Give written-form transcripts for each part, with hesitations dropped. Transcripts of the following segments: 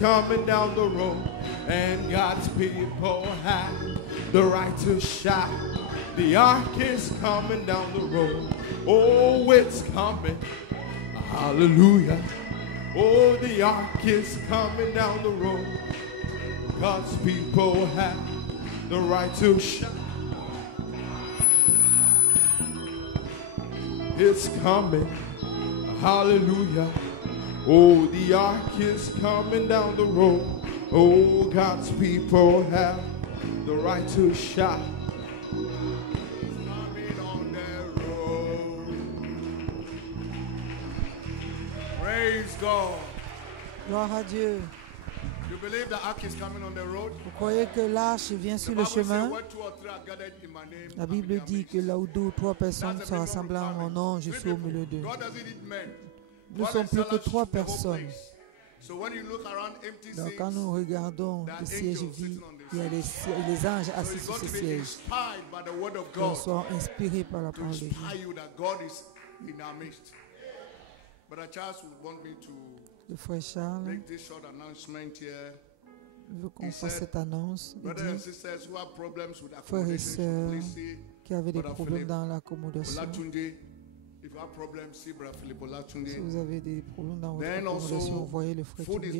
coming down the road, and God's people have the right to shout. The ark is coming down the road. Oh, it's coming. Hallelujah. Oh, the ark is coming down the road. God's people have the right to shout. It's coming. Hallelujah. Oh, the ark is coming down the road. Oh, God's people have the right to shout. Coming on the road. Praise God. Gloire à Dieu. You believe the ark is coming on the road? Vous croyez que l'arche vient sur le chemin? La Bible dit que là où deux ou trois personnes se rassemblent en mon nom, je suis au milieu d'eux. Nous ne sommes plus que trois personnes. Donc quand nous regardons le siège vide, il y a les anges assis sur ce siège. Nous sommes inspirés par la parole de Dieu. Le frère Charles veut qu'on fasse cette annonce. Il dit, frères et sœurs qui avaient des problèmes dans l'accommodation, si vous avez des problèmes dans votre accommodation, vous voyez le frère Tungé.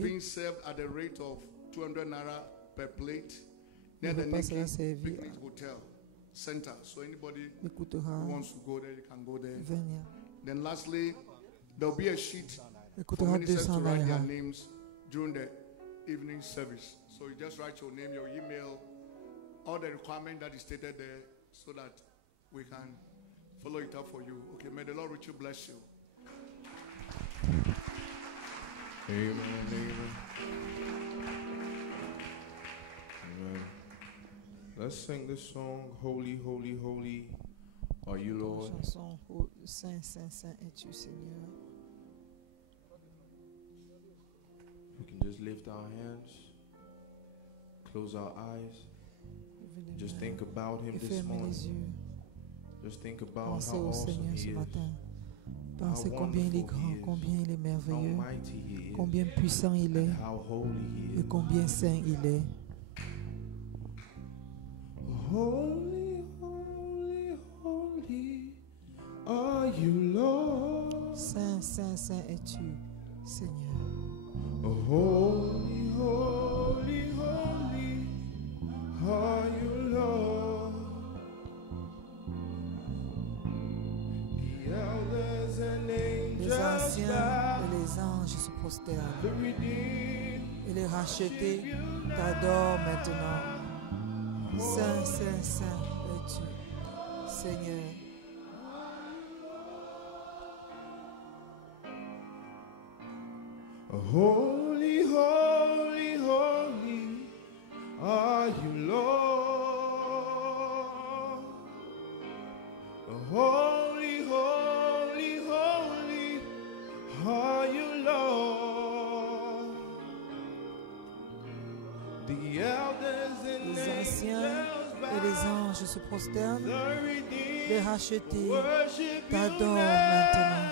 Le repas sera servi écoutera venir. Then lastly, there will be a sheet for Écoutera ministers to 200 write their naira. names during the evening service. So you just write your name, your email, all the requirement that is stated there so that we can follow it up for you. Okay, may the Lord richly bless you. Amen, amen. Amen. Let's sing this song, Holy, Holy, Holy are you, Lord. Chanson, Saint, Saint, Saint es-tu, Seigneur. We can just lift our hands, close our eyes, just think about Him this morning. Just think about how awesome He is, Pensez combien il est grand, combien il est merveilleux, combien puissant il est et combien saint il est. Holy, holy, holy are you, Lord. Saint, Saint, Saint es-tu, Seigneur. Holy, holy, holy are you, Lord. The elders and angels, Les anciens et les anges se prosternent. Et les rachetés t'adorent maintenant. Saint, Saint, Saint es-tu, Seigneur. Holy, holy, holy are you, Lord. Holy, holy, holy are you, Lord. The elders and Les anciens et les anges se prosternent. Les rachetés t'adorent maintenant.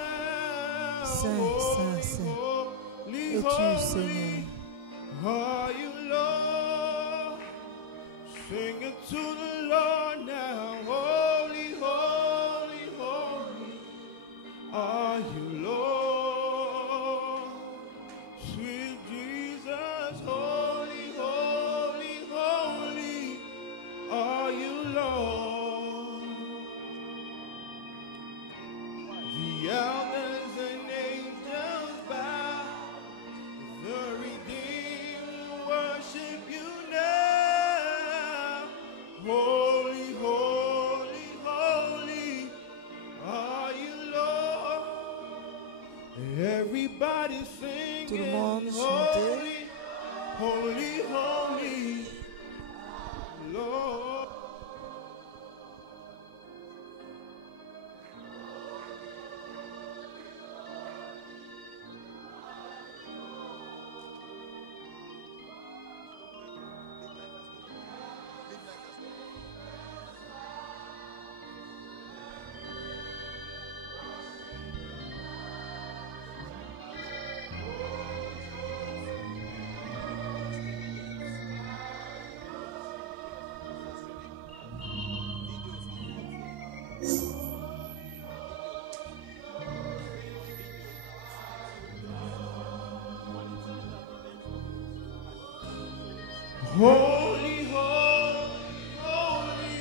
Saint, Saint, Saint es-tu, Seigneur. Are you, Lord? Sing it to the Lord now. Holy, holy, holy are you, Lord? Sweet Jesus, holy, holy, holy are you, Lord? The elders and angels bow. The redeemed worship you now. Holy, Holy, holy, holy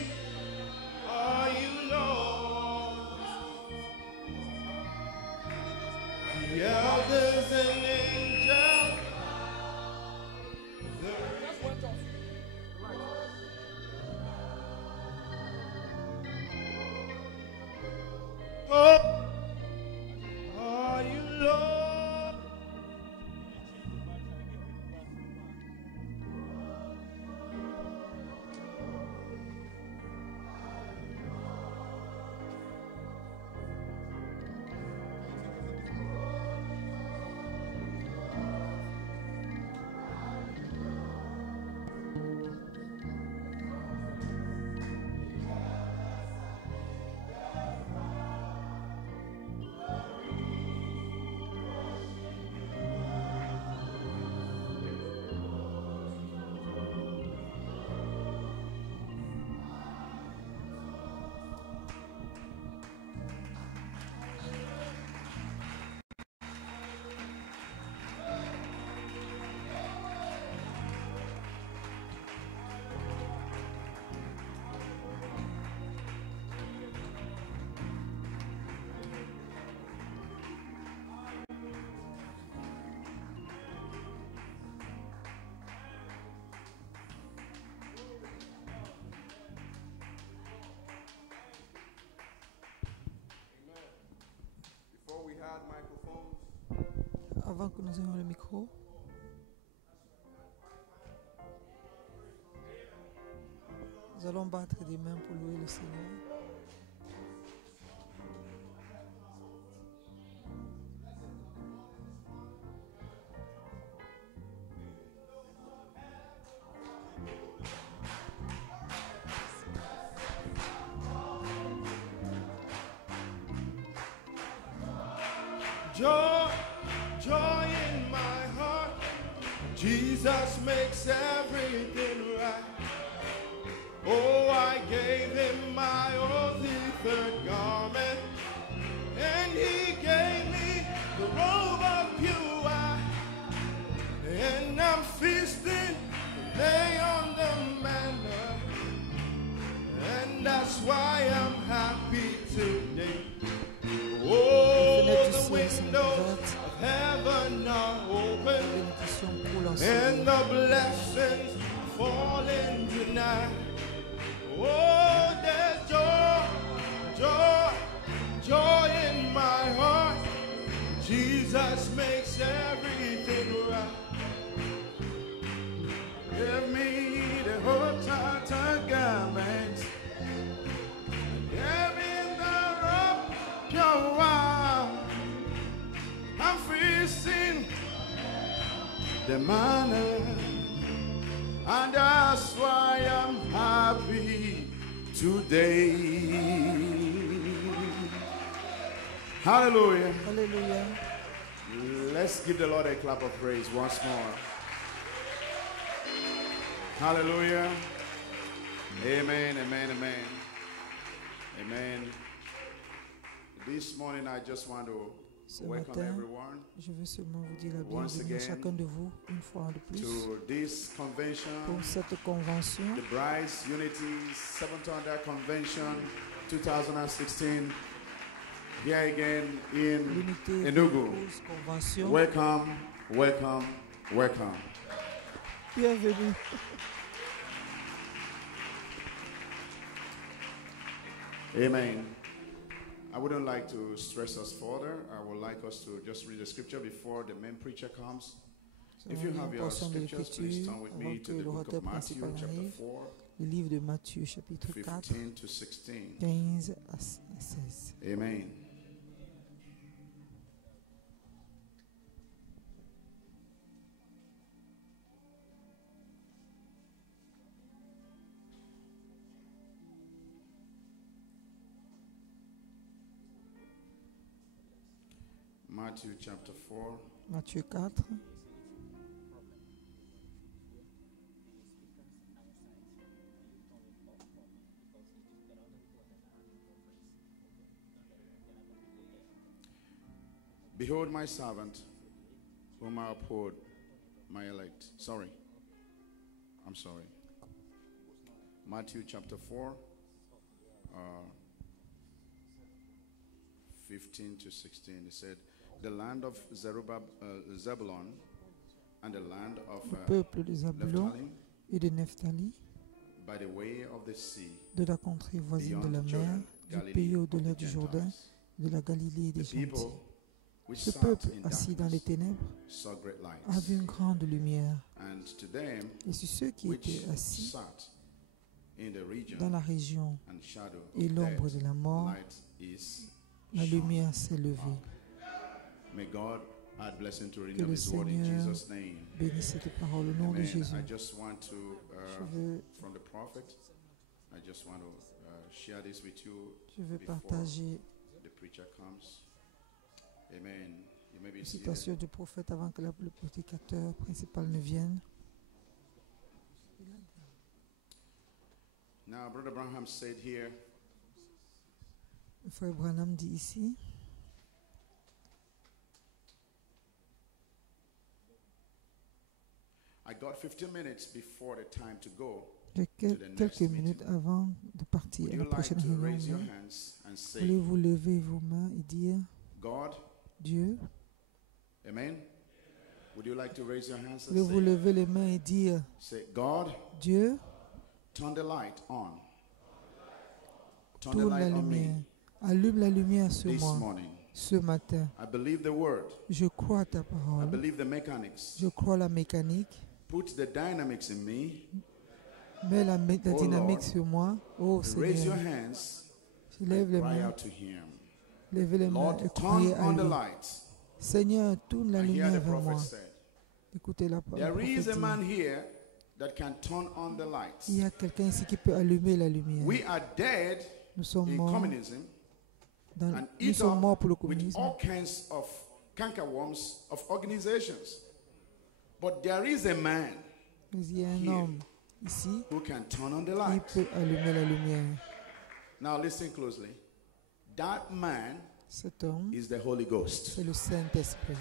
are you, Lord. The elders and angels. Oh, are you, Lord? Before we had microphones, Avant que nous ayons le micro, nous allons battre des mains pour louer le Seigneur. joy, joy in my heart. Jesus makes everything right. Oh, I gave him my only third garment, and he gave me the robe of pure white. And I'm feasting, lay on the manna, and that's why I'm happy today. Oh, the windows of heaven are open, and the blessings are falling tonight. Oh, there's joy, joy, joy in my heart. Jesus makes everything right. Give me the whole tartar garments. Give me the robe, pure white. I'm facing the manna, and that's why I'm happy today. Hallelujah. Alléluia. Let's give the Lord a clap of praise once more. Hallelujah. Amen, amen, amen. Amen. This morning I just want to Ce welcome matin, everyone je veux seulement vous dire la Once bienvenue à again, chacun de vous, une fois de plus, to this convention, pour cette convention, the Bryce Unity 700 Convention 2016, here again in l'unité Enugu. Épouse Convention. Welcome, welcome, welcome. Bienvenue. Amen. I wouldn't like to stress us further. I would like us to just read the scripture before the main preacher comes. If you have your scriptures, please turn with me to the book of Matthew, chapter 4, Le livre de Matthieu, chapitre 4, 15 to 16. 15 à 16. Amen. Matthew chapter 4, Matthieu 4, behold my servant, whom I uphold, my elect. Sorry. I'm sorry. Matthew chapter 4, 15 to 16. It said, the land of Zebulun and the land of Le peuple de Zabulon Naphtali, et de Nephtali, by the way of the sea, de la contrée voisine de la beyond mer, Jordan, du Galilee pays of au-delà the du Jourdain, Gentiles. de la Galilée et des The people Gentils. which Ce sat peuple in assis dans les darkness ténèbres saw great a lights. vu une grande lumière. And to them Et sur ceux qui which étaient assis sat in the region dans la région and shadow et of l'ombre death, de la mort, light is la shone. lumière s'est levée. May God add blessing to Que renew le His word in Seigneur Jesus' name. bénisse cette parole au nom de Amen. Jésus. I just want to, Je veux, from the prophet, I just want to share this with you je veux before partager the preacher comes. Amen. You may be une seated. citation du prophète avant que le prédicateur principal ne vienne. Now, Brother Branham said here, Le frère Branham dit ici, I got 15 minutes before the time to go. j'ai to the next quelques meeting. minutes avant de partir Would à you la like prochaine to raise your réunion, hands and say, voulez-vous lever vos mains et dire, God, Dieu, Amen? Would you like to raise your hands and voulez-vous say, lever les mains et dire, God, Dieu, turn the light on. Turn the tourne la light on lumière, me allume la lumière sur this moi morning. ce matin. I believe the word. Je crois ta I parole, believe the mechanics. je crois la mécanique, Put the dynamics in me. mets la Oh dynamique Lord, sur moi. Oh Raise your Seigneur, hands. je lève les Cry mains, out to Him. levez les mains Lord, et turn criez à on the lui. lights. Seigneur, tourne la I hear lumière the vers moi. prophet said, Écoutez la parole. there is a prophétique. man here that can turn on the lights. Il y a quelqu'un ici qui peut allumer la lumière. We are dead Nous sommes in morts, communism nous eat sommes up morts pour le with communisme. all kinds of cankerworms of organizations. But there is a man Mais il y a un here homme ici who can turn on the qui light. peut allumer la lumière. Now listen closely. That man Cet homme, is the Holy Ghost. c'est le Saint-Esprit.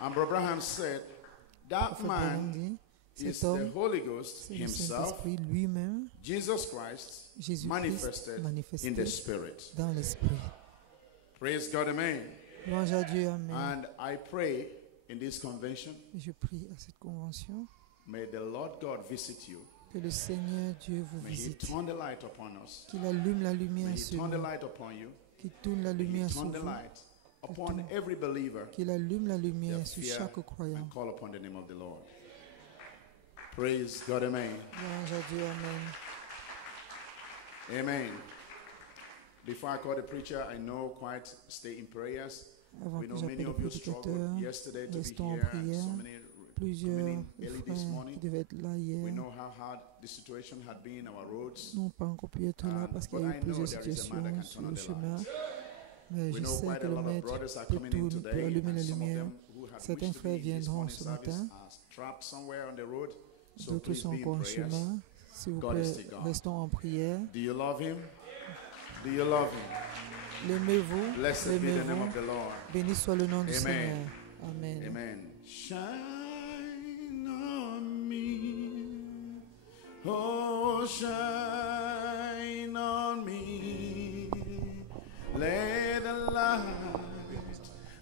And Brother Abraham said, Le that prophète Branham man dit, is cet the homme, Holy Ghost c'est le himself, Saint-Esprit lui-même, Jesus Christ, Jésus-Christ manifested in manifesté the Spirit. dans l'Esprit. Praise God, amen. Louange à Dieu, Amen. And I pray in this convention, Et je prie à cette convention may the Lord God visit you. que le Seigneur Dieu vous May He visite, turn the light upon us. qu'il allume la May lumière He sur turn the nous, light upon you. qu'il tourne la May He lumière sur turn the vous, light upon every believer qu'il allume la that lumière sur fear chaque croyant. and call upon the name of the Lord. Praise God, amen. Louange à Dieu, Amen. Amen. Before I call the preacher, I know quite stay in prayers. Avant We que know many j'appelle le of you prédicateur, struggled yesterday to be restons en here, and prière. so many Plusieurs coming in early this frères morning. qui devaient être là hier We know how hard the situation had been in our roads. n'ont pas encore pu être là parce qu'il y a eu plusieurs situations sur le chemin. Mais We je know sais quite que a le lot of Maître brothers are peut coming in tout, peut today, allumer la and some of lumière. them who had Certains wished to frères be in this viendront morning ce service matin. are trapped somewhere on the road. So D'autres please sont be in encore en prayers. chemin. S'il vous God plaît, is still God. restons en prière. Do you love Him? Do you love Him? L'aimez-vous, Blessed be the name l'aimez-vous. of the Lord. Béni soit le nom du Amen. Seigneur. Amen. Amen. Shine on me, oh shine on me, let the light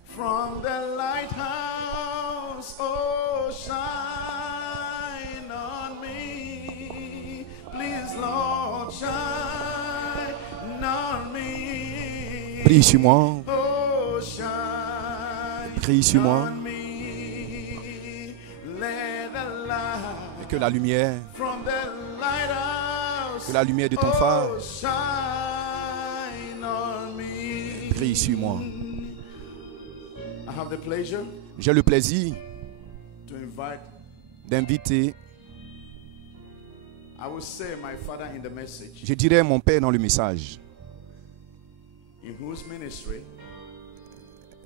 from the lighthouse, oh shine on me, please Lord shine on me. Prie sur moi, Oh, shine prie sur moi, on me. Let the light et que la lumière, from the lighthouse, que la lumière de ton phare oh, shine on me. brille sur moi. I have the pleasure J'ai le plaisir to invite, d'inviter, I will say my father in the message, je dirais mon Père dans le message, in whose ministry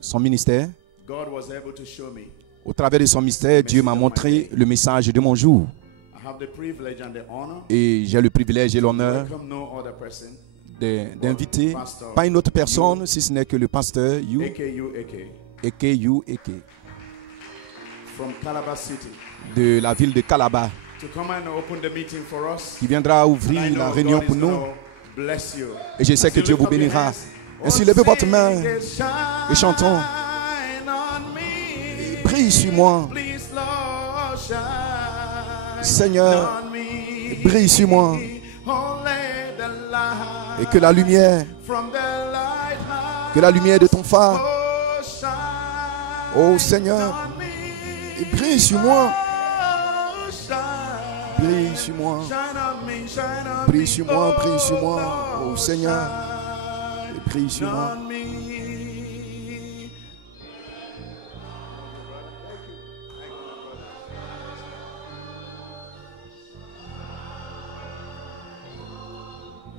son ministère. God was able to show me. Au travers de son mystère, Dieu m'a montré le message de mon jour. I have the privilege and the honor Et j'ai le privilège et to l'honneur welcome no other person, d'inviter, pas une autre personne, si ce n'est que le pasteur You, AKU, AK, Eke, from Calabar City, de la ville de Calabar, to come and open the meeting for us. qui viendra And I ouvrir know la réunion God pour is nous. gonna bless you. Et je sais As que you Dieu lift vous up your bénira. hands, Ainsi, oh, levez votre main sing et chantons. shine on me. Brille sur moi, Please, Lord, shine Seigneur, on me. brille sur moi. Oh, let the light Et que la lumière from the lighthouse, Que la lumière de ton phare, oh, shine ô Seigneur, on me. et brille sur moi, Oh, shine. brille sur moi, Shine on me, shine on brille me, sur moi, brille sur oh, moi, Lord, ô Seigneur, shine et brille sur moi. on me.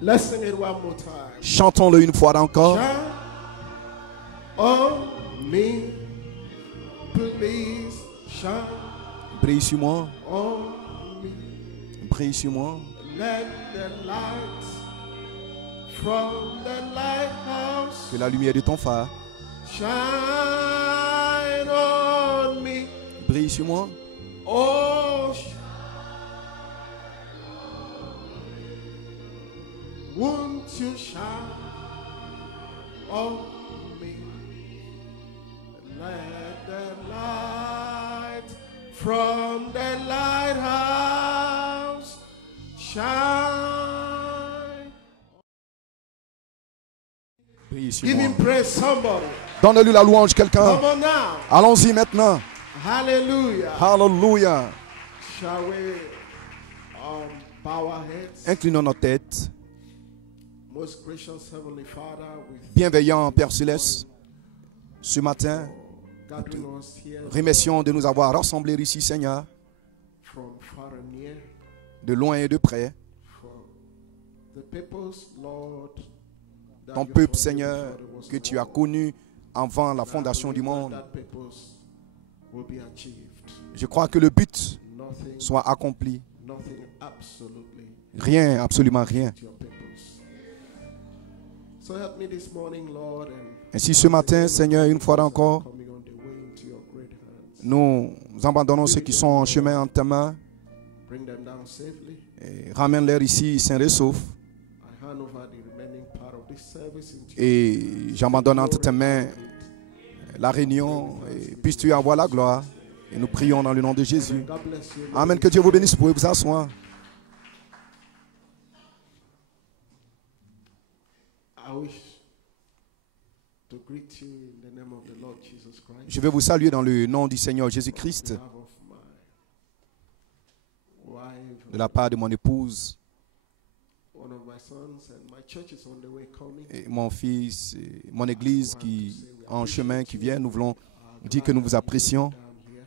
Let's sing it one more time. Chantons-le une fois encore. Shine on me, please shine Brille sur moi, on me. brille sur moi. Let the light from the lighthouse Que la lumière de ton phare shine on me. brille sur moi. Oh, won't you shine on me? Let the light from the lighthouse shine. Brille sur Give moi. him praise, somebody. Donne-lui la louange, quelqu'un. Come on now. Allons-y maintenant. Hallelujah. Alléluia. Shall we bow our heads? Inclinons nos têtes. Most gracious Heavenly Father, we Bienveillant Père Céleste, ce matin, gathering us here remercions de nous avoir rassemblés ici, Seigneur, from far and near, de loin et de près. from the peoples, Lord, that Ton you peuple, foreknew Seigneur, before there was que a tu as world. connu avant la And I fondation du believe monde. that purpose will be achieved. Je crois que le but Nothing, soit accompli. nothing absolutely Rien, absolument rien. to your purpose. So help me this morning, Lord, and Ainsi, ce matin, Seigneur, une fois encore, coming on the way into your great hands. nous abandonnons ceux qui sont en chemin en ta main Bring them down safely. et ramène-les ici, sains et saufs. I hand over the remaining part of this service into Et j'abandonne entre tes mains la réunion. Et puisses-tu avoir la gloire. Et nous prions dans le nom de Jésus. God bless you. Amen. Que Dieu vous bénisse. Vous pouvez vous asseoir. I wish to greet you in the name of the Lord Jesus Christ. Je vais vous saluer dans le nom du Seigneur Jésus-Christ, On behalf of my wife, de la part de mon épouse one of my sons, and my church is on the way coming. et mon fils, et mon église qui est en chemin, qui vient. Nous voulons dire que nous vous apprécions Down here.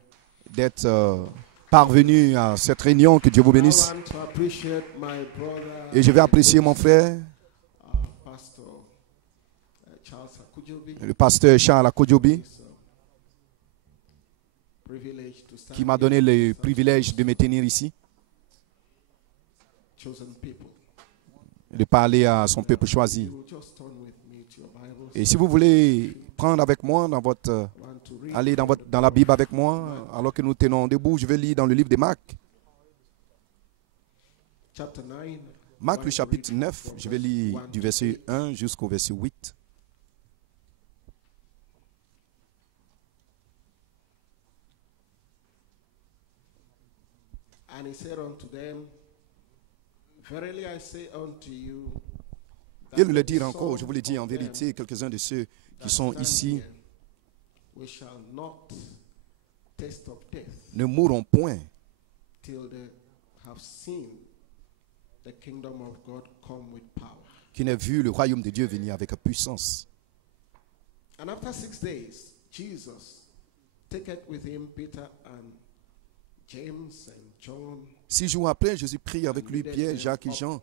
d'être parvenus à cette réunion. Que Dieu vous I bénisse. want to appreciate my brother, Et je vais apprécier mon frère, Pastor Charles Akujobi. le pasteur Charles Akodjobi, It's a privilege to stand qui m'a here donné le with such privilège de me tenir ici, chosen people. de parler à son peuple choisi. You will just turn with me to your Bibles. Et si vous voulez prendre avec moi dans votre, I want to read aller dans la Bible avec moi, alors que nous tenons debout, je vais lire dans le livre de Marc. chapter 9. Marc le chapitre 9, je vais lire du verset 1 jusqu'au verset 8. And he said unto them, Verily I say unto you, that Il le the dit encore, some je vous le dis en of them vérité, quelques-uns de ceux that qui sont stand ici here, we shall not taste of death ne mourront point till they have seen the kingdom of God come with power. qui n'aient vu le royaume de Dieu venir avec puissance. And after 6 days, Jesus taketh with him Peter and James and John 6 jours après, Jésus prit avec lui Pierre, Jacques et Jean,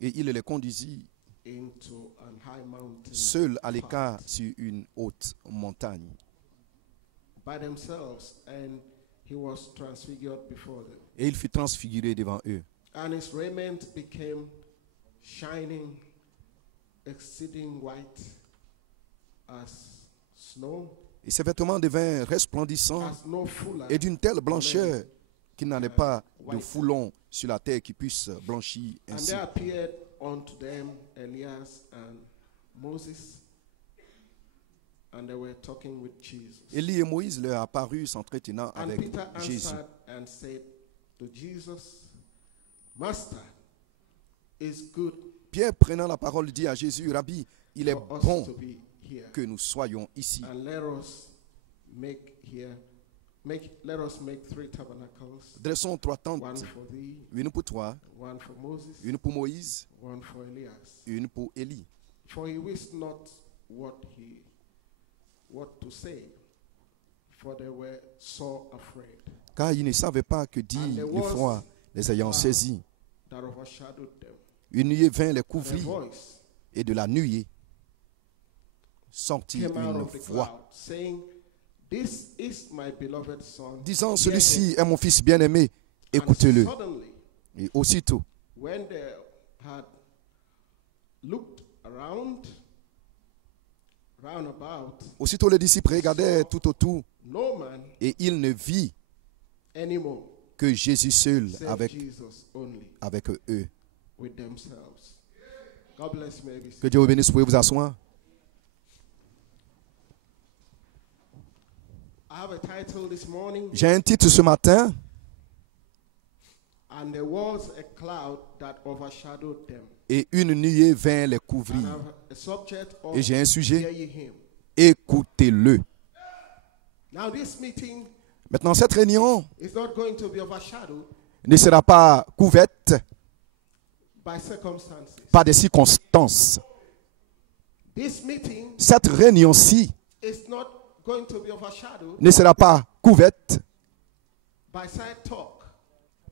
et il les conduisit into an high mountain seuls à l'écart sur une haute montagne. by themselves, and he was transfigured before them. Et il fut transfiguré devant eux. And his raiment became shining, exceeding white as snow, Et ses vêtements devinrent resplendissants as no fuller et d'une telle blancheur qu'il n'en est pas de foulon sur la terre qui puisse blanchir And ainsi. there appeared unto them Elias and Moses, and they were talking with Jesus. Élie et Moïse leur apparurent s'entretenant And avec Peter Jésus. answered and said to Jesus, Master, it's good Pierre, prenant la parole, dit à Jésus, Rabbi, il est for us bon to be here, que nous soyons ici. and let us make 3 tabernacles, Dressons 3 tentes, one for thee, une pour toi, one for Moses, une pour Moïse, one for Elias. une pour Élie. For he wist not what to say, for they were so afraid. Car ils ne savaient pas que dire And there l'effroi les ayant cloud saisis. that overshadowed them. Une nuée vint les The couvrir voice et de la nuée sortit came out une of the voix, cloud, saying, This is my beloved son. disant, Hear celui-ci him." est mon fils bien-aimé, And écoutez-le. suddenly, Et aussitôt, when they had looked round about, aussitôt les disciples regardèrent tout autour no man et ils ne virent anymore, que Jésus seul save avec Jesus only, eux. with themselves. God bless you. Maybe. Que Dieu vous bénisse, vous pouvez vous asseoir. I have a title this morning, J'ai un titre ce matin, and there was a cloud that overshadowed them. et une nuée vint les And I couvrir. have a subject of Et j'ai un sujet, Hear Ye Him. écoutez-le. Now this meeting Maintenant, cette réunion is not going to be overshadowed ne sera pas couverte by circumstances. par des circonstances. This meeting Cette réunion-ci is not going to be overshadowed ne sera pas couverte by side talk.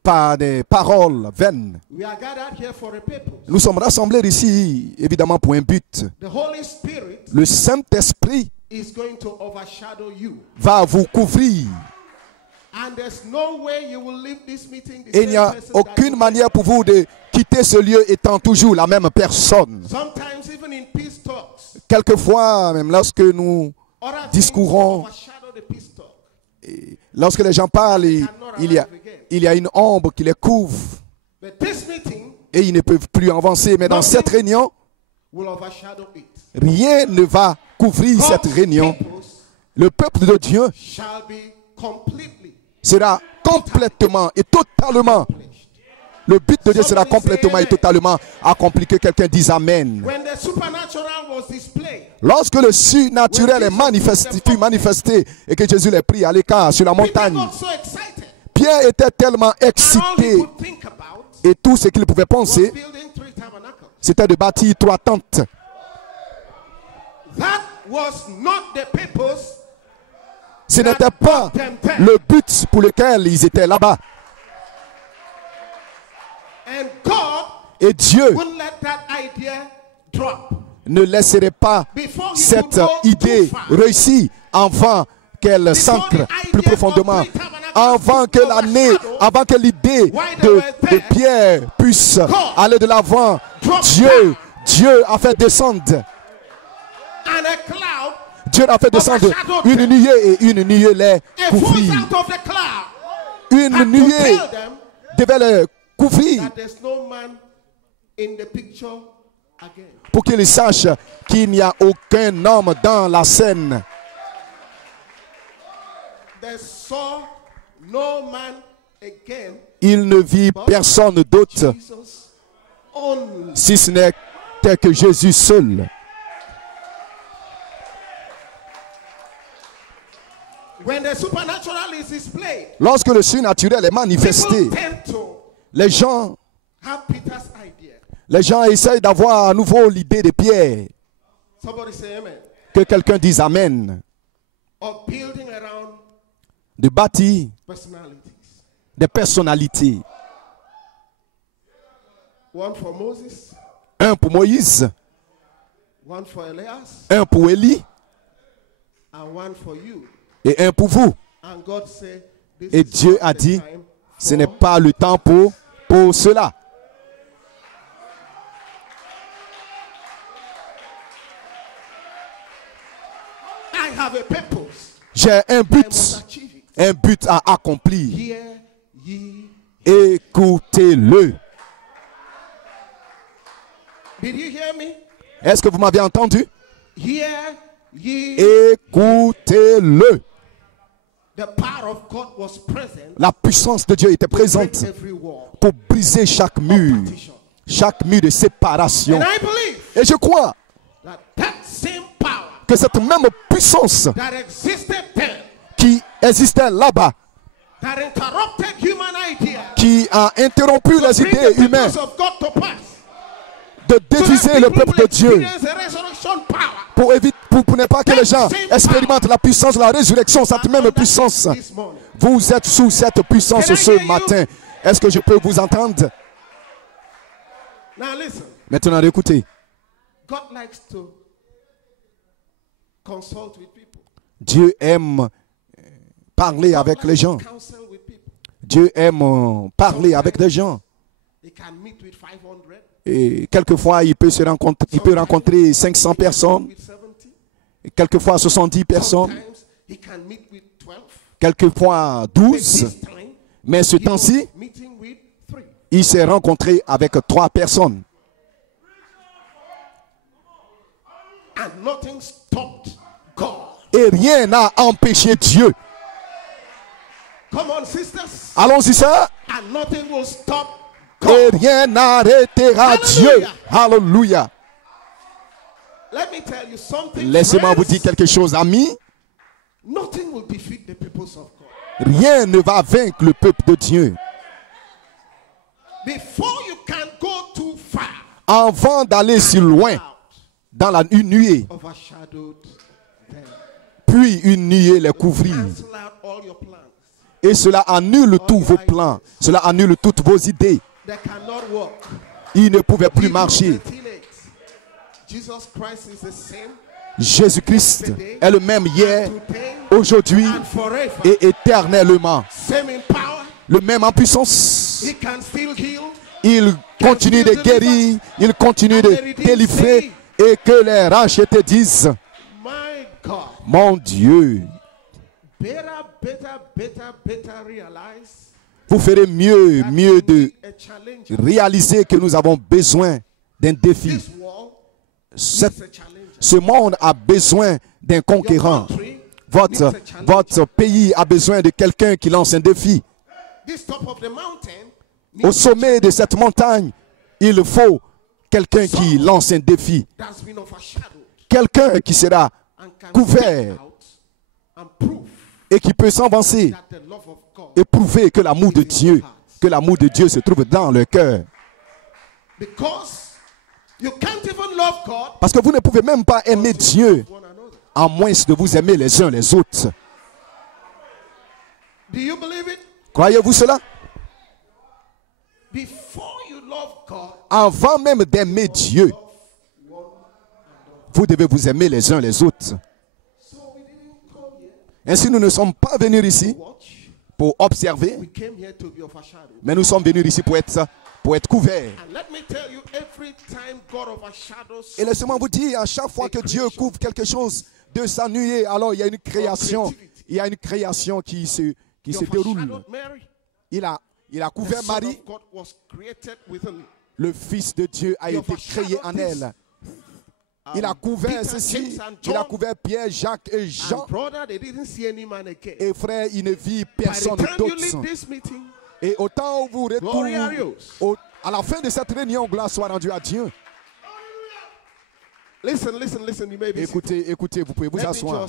par des paroles vaines. We are gathered here for a purpose. Nous sommes rassemblés ici, évidemment, pour un but. The Holy Spirit Le Saint-Esprit is going to overshadow you. va vous couvrir. And there's no way you will leave this meeting the Et il n'y a same person that aucune you manière pour vous de quitter ce lieu étant toujours la même personne. Sometimes even in peace talks, Quelquefois, même lorsque nous other things discourons, overshadow the peace talk. et lorsque les gens parlent, il y a une ombre qui les couvre But this meeting et ils ne peuvent plus avancer. Mais dans cette réunion, will overshadow it. rien ne va couvrir cette God's réunion. purpose Le peuple de Dieu shall be completely sera complètement et totalement. Le but de Dieu sera complètement et totalement accompli. Que quelqu'un dise Amen. when the supernatural was displayed. Lorsque le surnaturel fut manifesté et que Jésus les prit à l'écart sur la Peter montagne, got so excited. Pierre était tellement And all he excité could think about et tout ce qu'il pouvait was penser, building 3 tabernacles. c'était de bâtir 3 tentes. That was not the purpose. Ce n'était pas le but pour lequel ils étaient là-bas. And God Et Dieu wouldn't let that idea drop. ne laisserait pas Before he cette could go idée too far. réussir avant qu'elle s'ancre plus profondément, avant que l'idée de Pierre puisse aller de l'avant. Dieu a fait descendre. And a cloud, Dieu a fait descendre une nuée et une nuée les a force couvrir. out of the cloud, Une had to nuée tell them devait les couvrir that there's no man in the picture again. pour qu'ils sachent qu'il n'y a aucun homme dans la scène. They saw no man again, Il ne vit personne d'autre Jesus only. si ce n'était que Jésus seul. When the supernatural is displayed, Lorsque le surnaturel est manifesté, people tend to les gens have Peter's idea. essayent d'avoir à nouveau l'idée de Pierre. Somebody say amen. Que quelqu'un dise Amen. Of building around De bâtir personalities. des personnalités. One for Moses, Un pour Moïse, one for Elias, un pour Élie and one for you. et un pour vous. And God said, this Et is Dieu not a the dit, time ce n'est for pas le temps pour cela. J'ai un but à accomplir. Écoutez-le. Est-ce que vous m'avez entendu? Écoutez-le. La puissance de Dieu était présente pour briser chaque mur de séparation. Et je crois que cette même puissance qui existait là-bas, qui a interrompu les idées humaines de diviser le peuple de Dieu, pour ne pas que les gens expérimentent la puissance de la résurrection, cette même puissance. Vous êtes sous cette puissance ce matin. Est-ce que je peux vous entendre? Maintenant, écoutez. Dieu aime parler avec les gens. Dieu aime parler avec des gens. Et quelquefois, il peut rencontrer 500 personnes. Et quelquefois, 70 personnes. Quelquefois, 12. Mais ce temps-ci, il s'est rencontré avec 3 personnes. Et rien n'a empêché Dieu. Allons-y, ça. Et rien n'arrêtera Dieu. Alléluia. Laissez-moi vous dire quelque chose, amis. Rien ne va vaincre le peuple de Dieu. Avant d'aller si loin dans une nuée, puis une nuée les couvrit. Et cela annule tous vos plans. Cela annule toutes vos idées. Il ne pouvait plus marcher. Jésus-Christ est le même hier, aujourd'hui et éternellement. Le même en puissance. Il continue de guérir, il continue de délivrer, et que les rachetés disent: mon Dieu. Vous ferez mieux de réaliser que nous avons besoin d'un défi. Ce monde a besoin d'un conquérant. Votre pays a besoin de quelqu'un qui lance un défi. Au sommet de cette montagne, il faut quelqu'un qui lance un défi. Quelqu'un qui sera couvert et qui peut s'avancer et prouver que l'amour de Dieu, se trouve dans le cœur. Parce que vous ne pouvez même pas aimer Dieu à moins de vous aimer les uns les autres. Croyez-vous cela? Avant même d'aimer Dieu, vous devez vous aimer les uns les autres. Ainsi, nous ne sommes pas venus ici pour observer, mais nous sommes venus ici pour être couverts. Et laissez-moi vous dire, à chaque fois que Dieu couvre quelque chose de sa nuée, alors il y a une création. Il y a une création qui se déroule. Il a couvert Marie. Le Fils de Dieu a été créé en elle. Il a couvert ceci, il a couvert Pierre, Jacques et Jean. Et frère, il ne vit personne d'autre. Et au temps où vous retournez, à la fin de cette réunion, gloire soit rendue à Dieu. Écoutez, vous pouvez vous asseoir.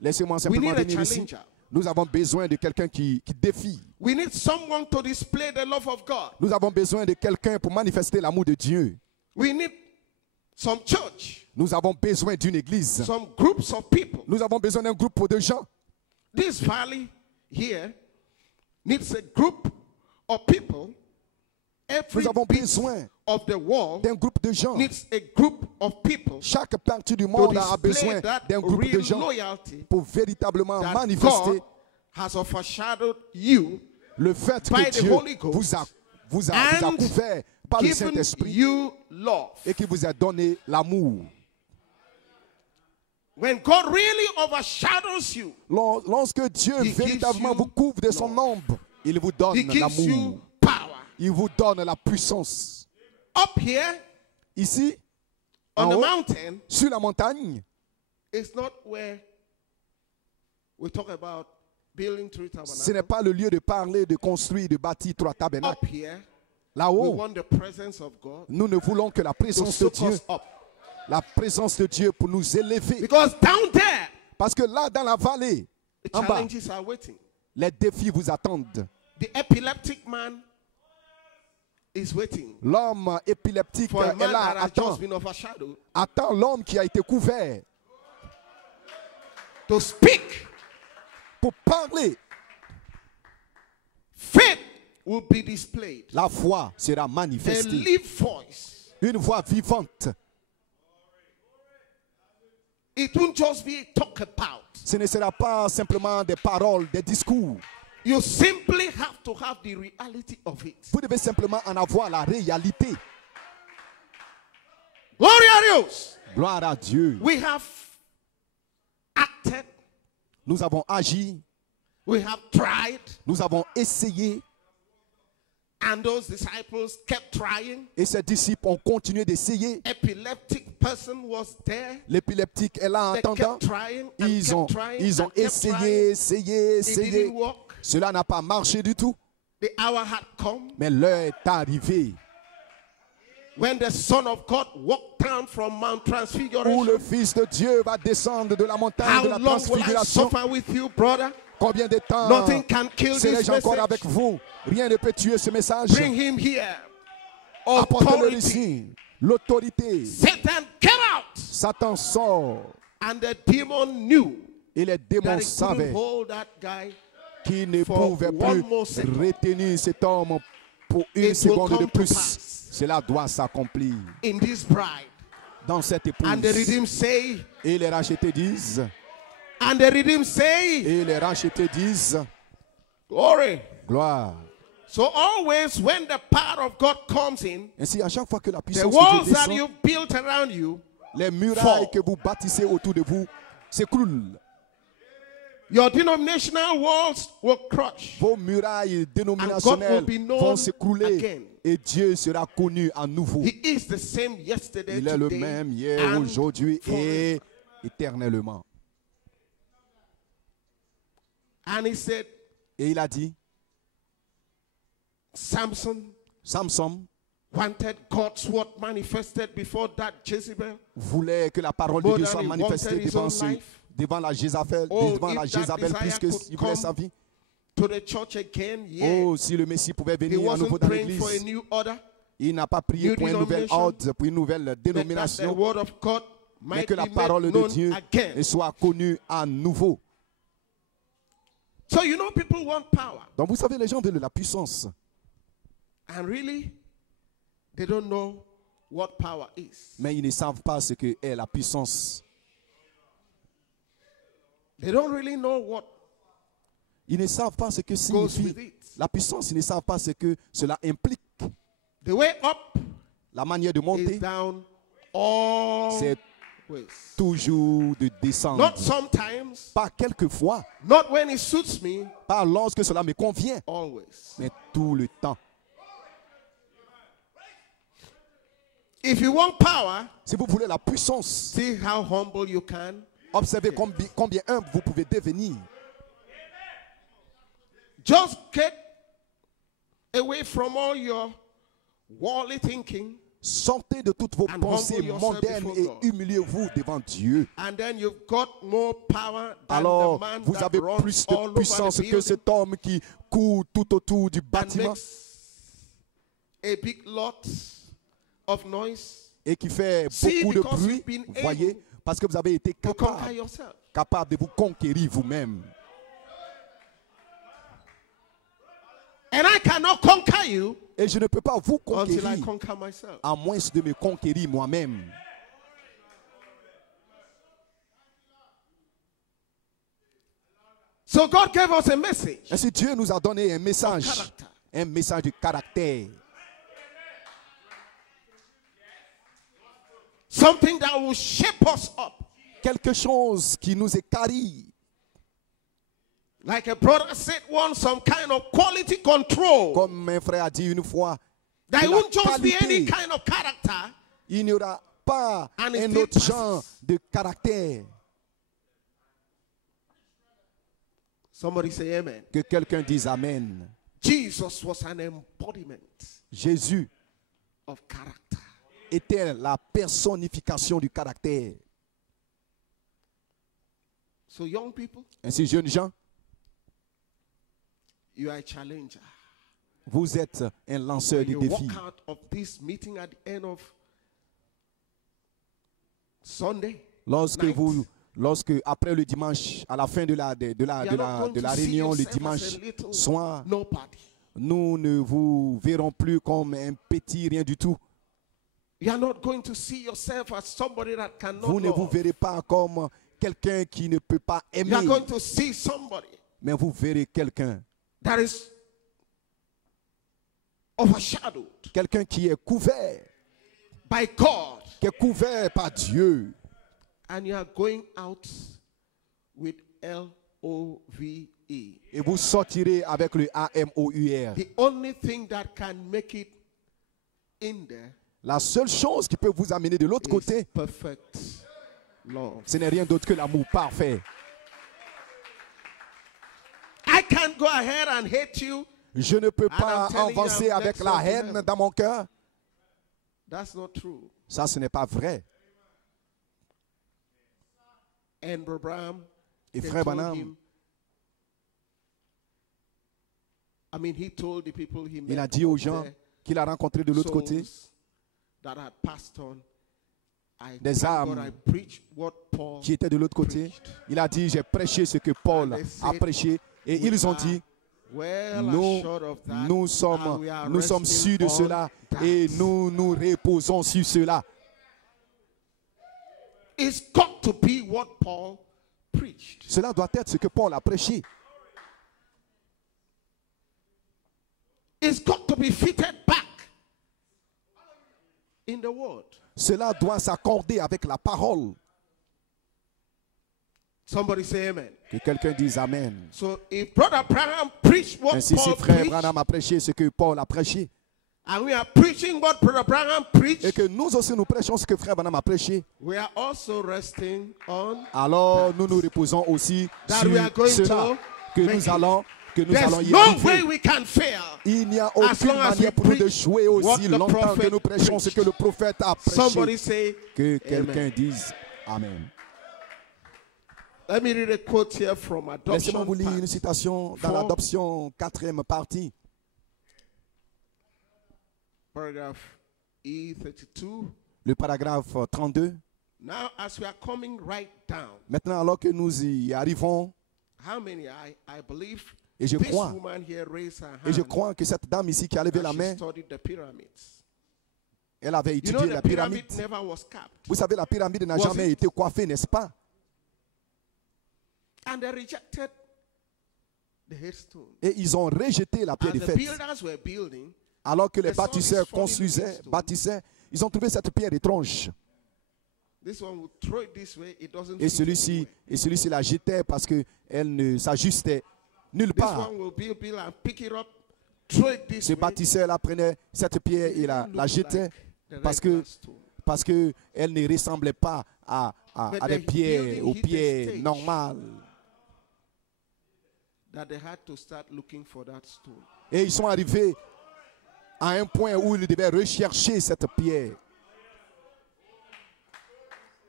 Laissez-moi simplement venir ici. Nous avons besoin de quelqu'un qui défie. Nous avons besoin de quelqu'un pour manifester l'amour de Dieu. Nous avons besoin d'une église. Nous avons besoin d'un groupe de gens. This valley here needs a group of people. Every Nous avons besoin of the world d'un groupe de gens. needs a group of people. Chaque partie du monde a besoin d'un groupe de gens pour véritablement manifester has overshadowed you le fait by que the Dieu Holy Ghost vous a couvert par le given Saint-Esprit you love. et qui vous a donné l'amour. When God really overshadows you, lorsque Dieu véritablement vous couvre de son ombre, il vous donne l'amour. Il vous donne la puissance. Up here, ici, on en the haut, mountain, sur la montagne, it's not where we talk about building 3 tabernacles. Ce n'est pas le lieu de parler, de construire, de bâtir 3 tabernacles. Up here, là-haut, we want the presence of God nous ne voulons que la présence de Dieu. La présence de Dieu pour nous élever. Because down there, parce que là, dans la vallée, en bas, are waiting. Les défis vous attendent. The epileptic man is waiting. L'homme épileptique est là, attend l'homme qui a été couvert. To speak. Pour parler. Faith will be displayed. La foi sera manifestée. A live voice. Une voix vivante. It won't just be talk about. Ce ne sera pas simplement des paroles, des discours. You simply have to have the reality of it. Vous devez simplement en avoir la réalité. Gloire à Dieu. We have acted. Nous avons agi. We have tried. Nous avons essayé. And those disciples kept trying. Et ces disciples ont continué d'essayer. Epileptic person was there. L'épileptique est là en attendant. Ils ont essayé. Cela n'a pas marché du tout. The hour had come. Mais l'heure est arrivée. When the Son of God walked down from Mount Transfiguration. Où le Fils de Dieu va descendre de la montagne de la Transfiguration. How long will I suffer with you, brother? Combien de temps serai-je encore avec vous? Rien ne peut tuer ce message. Bring him here. Apportez-le ici. L'autorité. Satan, get out. Satan sort. And the demon knew. Et les démons savaient qu'il ne pouvait plus retenir cet homme pour une seconde de plus. Cela doit s'accomplir. In this bride. Dans cette épouse. And the redeemed say. Et les rachetés disent. And the redeemed say. Et les rachetés disent. Glory. Gloire. So always when the power of God comes in, ainsi à chaque fois que la puissance the walls de Dieu that descend, you built around you, les murailles que vous bâtissez autour de vous s'écroulent. Your denominational walls will crush. Vos murailles dénominationnelles vont s'écrouler et Dieu sera connu à nouveau. He is the same yesterday, il est le même hier, aujourd'hui et éternellement. And he said, et il a dit, Samson wanted God's word manifested before that Jezebel. Voulait que la parole de Dieu soit manifestée devant la Jézabel, plus qu'il voulait sa vie. To the church again, oh, si le Messie pouvait venir à nouveau dans l'église. Il n'a pas prié pour un nouvel ordre, pour une nouvelle dénomination, mais que la parole de Dieu soit connue à nouveau. So you know people want power. Donc vous savez, les gens veulent la puissance. And really, they don't know what power is. Mais ils ne savent pas ce que est la puissance. They don't really know what. Ils ne savent pas ce que signifie la puissance. Ils ne savent pas ce que cela implique. The way up, la manière de monter, c'est toujours de descendre. Not sometimes, pas quelquefois. Not when it suits me, pas lorsque cela me convient. Always. Mais tout le temps. If you want power, si vous voulez la puissance, see how humble you can. Observez combien humble vous pouvez devenir. Just get away from all your worldly thinking. Sortez de toutes vos pensées mondaines et humiliez-vous devant Dieu. And then you've got more power than alors, the man vous avez plus de puissance que cet homme qui court tout autour du bâtiment. A big lot of noise. Et qui fait beaucoup de bruit. Vous voyez, parce que vous avez été capable de vous conquérir vous-même. And I cannot conquer you. Et je ne peux pas vous conquérir à moins de me conquérir moi-même. So God gave us a message. Ainsi Dieu nous a donné un message de caractère. Something that will shape us up. quelque chose qui nous écarrit. Like a brother said once, some kind of quality control. Comme un frère a dit une fois, There de la won't just be any qualité. kind of character. Il n'y aura pas And un it autre still genre passes. de caractère. Somebody say amen. Que quelqu'un dise Amen. Jesus was an embodiment Jésus of character. était la personnification du caractère. So young people, Ainsi, jeunes gens, you are a challenger. vous êtes un lanceur When de you défis. walk out of this meeting at the end of Sunday, Lorsque après le dimanche, à la fin de la réunion, le dimanche soir, nobody. nous ne vous verrons plus comme un petit rien du tout. You are not going to see yourself as somebody that cannot Vous ne vous love. verrez pas comme quelqu'un qui ne peut pas You are aimer, going to see somebody mais vous verrez quelqu'un that is overshadowed quelqu'un qui est couvert, by God. qui est couvert par Dieu. And you are going out with L-O-V-E. Et vous sortirez avec le AMOUR. The only thing that can make it in there La seule chose qui peut vous amener de l'autre is côté, perfect love. ce n'est rien d'autre que l'amour parfait. I can't go ahead and hate you. Je ne peux pas I'm telling you, avancer I'm avec next la up to haine heaven. dans mon cœur. That's not true. Ça, ce n'est pas vrai. And Abraham, Et they frère told Branham, him, he told the people he met il a dit aux gens there, qu'il a rencontrés de l'autre côté, souls that had passed on. des Thank âmes God I preached what Paul qui étaient de l'autre côté. preached. Il a dit, j'ai prêché ce que Paul And they a said, prêché. Et ils ont dit, well nous, assured of that, nous and sommes, we are nous sommes resting sûrs de on cela that. et nous nous reposons sur cela. It's got to be what Paul preached. Cela doit être ce que Paul a prêché. It's got to be fitted back in the word. Cela doit s'accorder avec la parole. Somebody say amen. Que quelqu'un dise Amen. So if Brother Branham preached what Ainsi, si Paul frère preached, Branham a prêché ce que Paul a prêché, and we are preaching what Brother Branham et preached, que nous aussi nous prêchons ce que frère Branham a prêché, we are also resting on alors nous nous reposons aussi that we are going sur cela, to que make nous it. allons y There's no arriver. way we can fail. Il n'y a As aucune long as manière we pour nous de preach jouer what aussi the longtemps que prophet nous prêchons ce que le prophète a Somebody prêché. say Que quelqu'un amen. dise Amen. Let me read a quote here from Laissez-moi Adoption vous lire une Part. citation dans Four. l'adoption 4e partie. Paragraph E32. Le paragraphe 32. Now, as we are coming right down, Maintenant, alors que nous y arrivons, how many? I believe et je this crois, woman here raised her hand. et je crois que cette dame ici qui a levé as la she main, studied the pyramids. elle avait You know, étudié the la pyramid pyramide. never was capped. Vous savez, la pyramide n'a Was jamais it? été coiffée, n'est-ce pas? And they rejected the headstone. Et ils ont rejeté la pierre As de the fête. builders were building, Alors que les the sun is bâtisseurs falling construisaient, headstone. bâtissaient, ils ont trouvé cette pierre étrange. this one would throw it this way, it doesn't Et fit celui-ci anywhere. la jetait parce qu'elle ne s'ajustait nulle This part. one will build and pick it up, throw it this Ce way. bâtisseur-là prenait cette pierre et It la didn't look jetait like the parce regular que stone. parce qu'elle ne ressemblait pas à But des the pierres, building aux hit the pierres stage. normales. That they had to start looking for that stone. Et ils sont arrivés à un point où ils devaient rechercher cette pierre.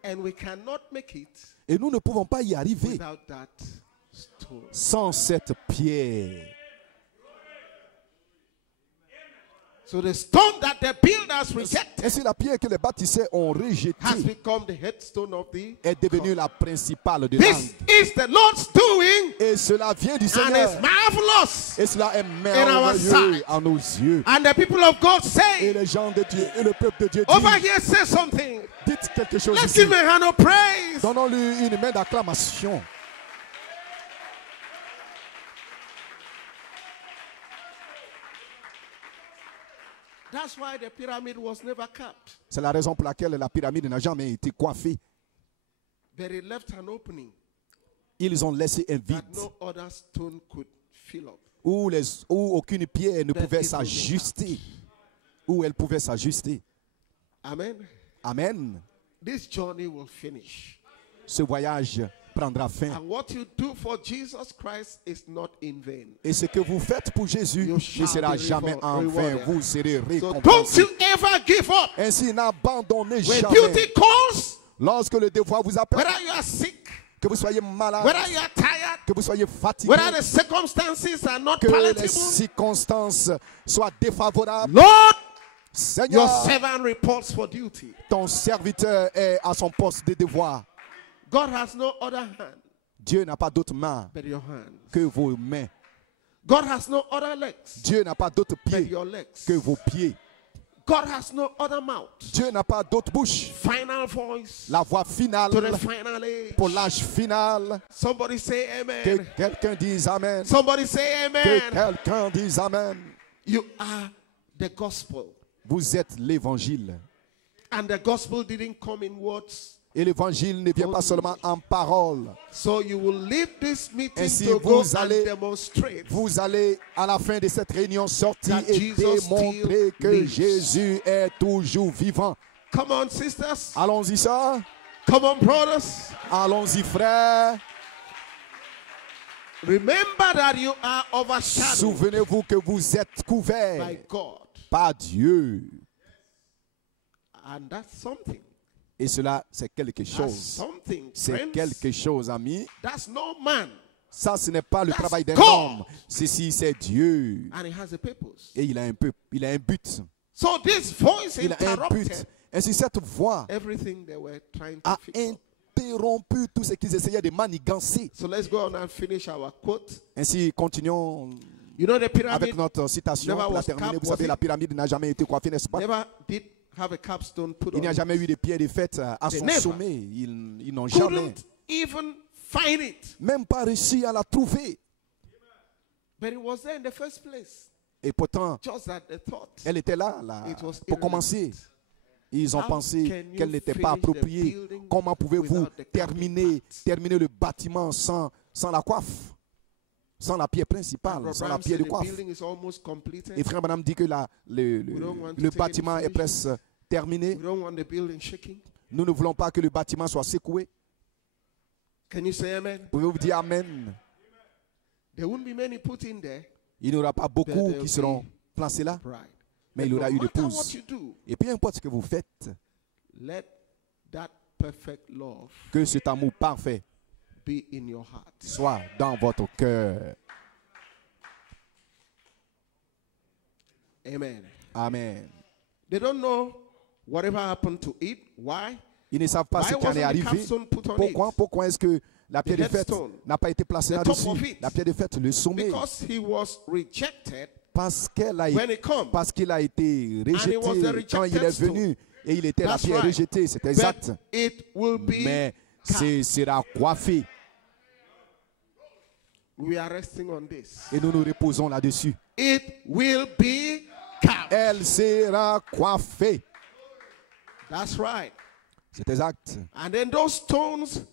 And we cannot make it Et nous ne pouvons pas y arriver without that stone. sans cette pierre. So the stone that the builders rejected Ainsi, la pierre que les bâtisseurs ont has rejetée become the headstone of the est devenue la principale de This l'angle. is the Lord's doing, Et cela vient du and Seigneur. it's marvelous. Et cela est our merveilleux sight. à nos yeux. And the people of God Et say, les gens de Dieu et le peuple de Dieu over disent, here, say something. dites quelque chose Let's ici. give a hand of praise. Donnons-lui une main d'acclamation. That's why the pyramid was never capped. C'est la raison pour laquelle la pyramide n'a jamais été coiffée. But it left an opening Ils ont laissé un vide that no other stone could fill up. où aucune pierre ne But pouvait it will s'ajuster. Où elle pouvait s'ajuster. Amen. Amen. This journey will finish. Ce voyage prendra fin. And what you do for Jesus Christ is not in vain. Et ce que vous faites pour Jésus You ne shall sera be jamais en vain. rewarded. Vous serez So don't récompensés. you ever give up. Ainsi, n'abandonnez When jamais. duty calls, Lorsque le devoir vous appelle, whether you are sick, que vous soyez malade, whether you are tired, que vous soyez fatigué, whether the circumstances are not que les palatable, circonstances soient défavorables. Lord, your Seigneur, servant reports for duty. ton serviteur est à son poste de devoir. God has no other hand Dieu n'a pas d'autre main but your hands. que vos mains. God has no other legs Dieu n'a pas d'autre but pied your legs. que vos pieds. God has no other mouth. Dieu n'a pas d'autre bouche. Final voice La voix finale to the final age. pour l'âge final. Somebody say Que amen. quelqu'un dise Amen. Somebody say Que amen. quelqu'un dise Amen. You are the gospel. Vous êtes l'évangile. And the gospel didn't come in words. Et l'évangile ne vient pas seulement en parole. So you will leave this meeting Ainsi, to go vous and allez- demonstrate Vous allez à la fin de cette réunion sortir That et Jesus démontrer still que lives. Jésus est toujours vivant. Come on, sisters. Allons-y, sœurs. Come on, brothers. Allons-y, frères. Remember that you are overshadowed Souvenez-vous que vous êtes by couverts God. par Dieu. And that's something. Et cela, c'est quelque That's chose. something, C'est friends. quelque chose, amis. That's no man. Ça, ce n'est pas le That's travail d'un God. homme. Ceci, c'est Dieu. And he has a purpose. Et il a un but. So this voice Il a un but. interrupted Ainsi, cette voix everything they were trying to a fix up. interrompu tout ce qu'ils essayaient de manigancer. So let's go on and finish our quote. Ainsi, continuons You know the avec pyramid notre citation never pour la was terminer. capped, Vous was savez, it? la pyramide n'a jamais été coiffée, n'est-ce pas? never did have a capstone put Il n'y a on jamais eu de pierre de fête à They son never. sommet. Ils n'ont jamais, Couldn't even find it. même pas réussi à la trouver. But it was there in the first place. Et pourtant, Just that they thought. elle était là It was pour commencer. Ils ont How pensé can you qu'elle n'était pas finish the appropriée. building Comment pouvez-vous without the terminer le bâtiment sans la coiffe, sans la pierre And principale, Brother sans la Branham pierre said de the coiffe? building is almost completed. Et frère Madame dit que We don't want to le take bâtiment any est presque terminé. We don't want the building shaking. Nous ne voulons pas que le bâtiment soit secoué. Can you say amen? Pouvez-vous dire Amen? There won't be many put in there. Il n'y aura pas beaucoup there'll qui seront be placés là, Right. mais But il y aura no eu des matter what pauses. you do, Et peu importe ce que vous faites, let that perfect love que cet amour parfait be in your heart. soit dans votre cœur. Amen. Amen. They don't know whatever happened to it. Why? Ils ne savent pas Why ce qui en wasn't est the arrivé. capstone put on it? Pourquoi est-ce que la pierre de fête headstone, n'a pas été placée the top of là-dessus? it. La pierre de fête, le sommet. Because he was rejected Parce qu'il a été rejeté was the quand il est rejected venu. Et il était la That's pierre right. rejetée, c'est exact. but it will be Mais capped. ce sera coiffé. We are resting on this. Et nous nous reposons là-dessus. It will be capped. Elle sera coiffée. That's right. C'est exact. And then those stones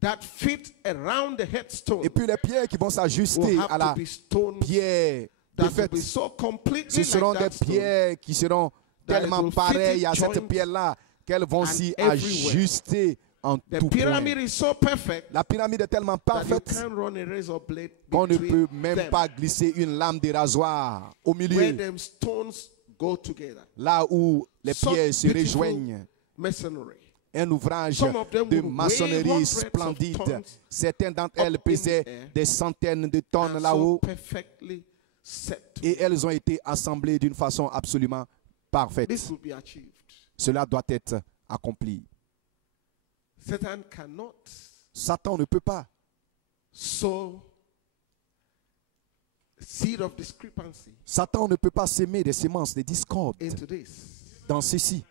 that fit around the headstone Et puis les pierres qui vont will s'ajuster à have la to be stones pierre de that will fête, be so completely ce seront like des that stone. pierres qui seront that it tellement will fit pareilles in à cette joints pierre-là qu'elles vont and s'y everywhere. ajuster en The tout point. pyramid is so perfect La pyramide est tellement that you parfaite can't run a razor blade qu'on ne between peut même them. pas glisser une lame de rasoir au Where milieu, them stones go together. là où les Such pierres se beautiful rejoignent. Masonry. Un ouvrage Some of them de would weigh maçonnerie hundreds of splendide. tons Certaines d'entre up elles in pesaient the air des centaines de tonnes And là-haut so perfectly set. et elles ont été assemblées d'une façon absolument parfaite. This will be achieved. Cela doit être accompli. Satan cannot Satan ne peut pas sow seed of discrepancy Satan ne peut pas s'aimer des semences de discorde into this. dans ceci.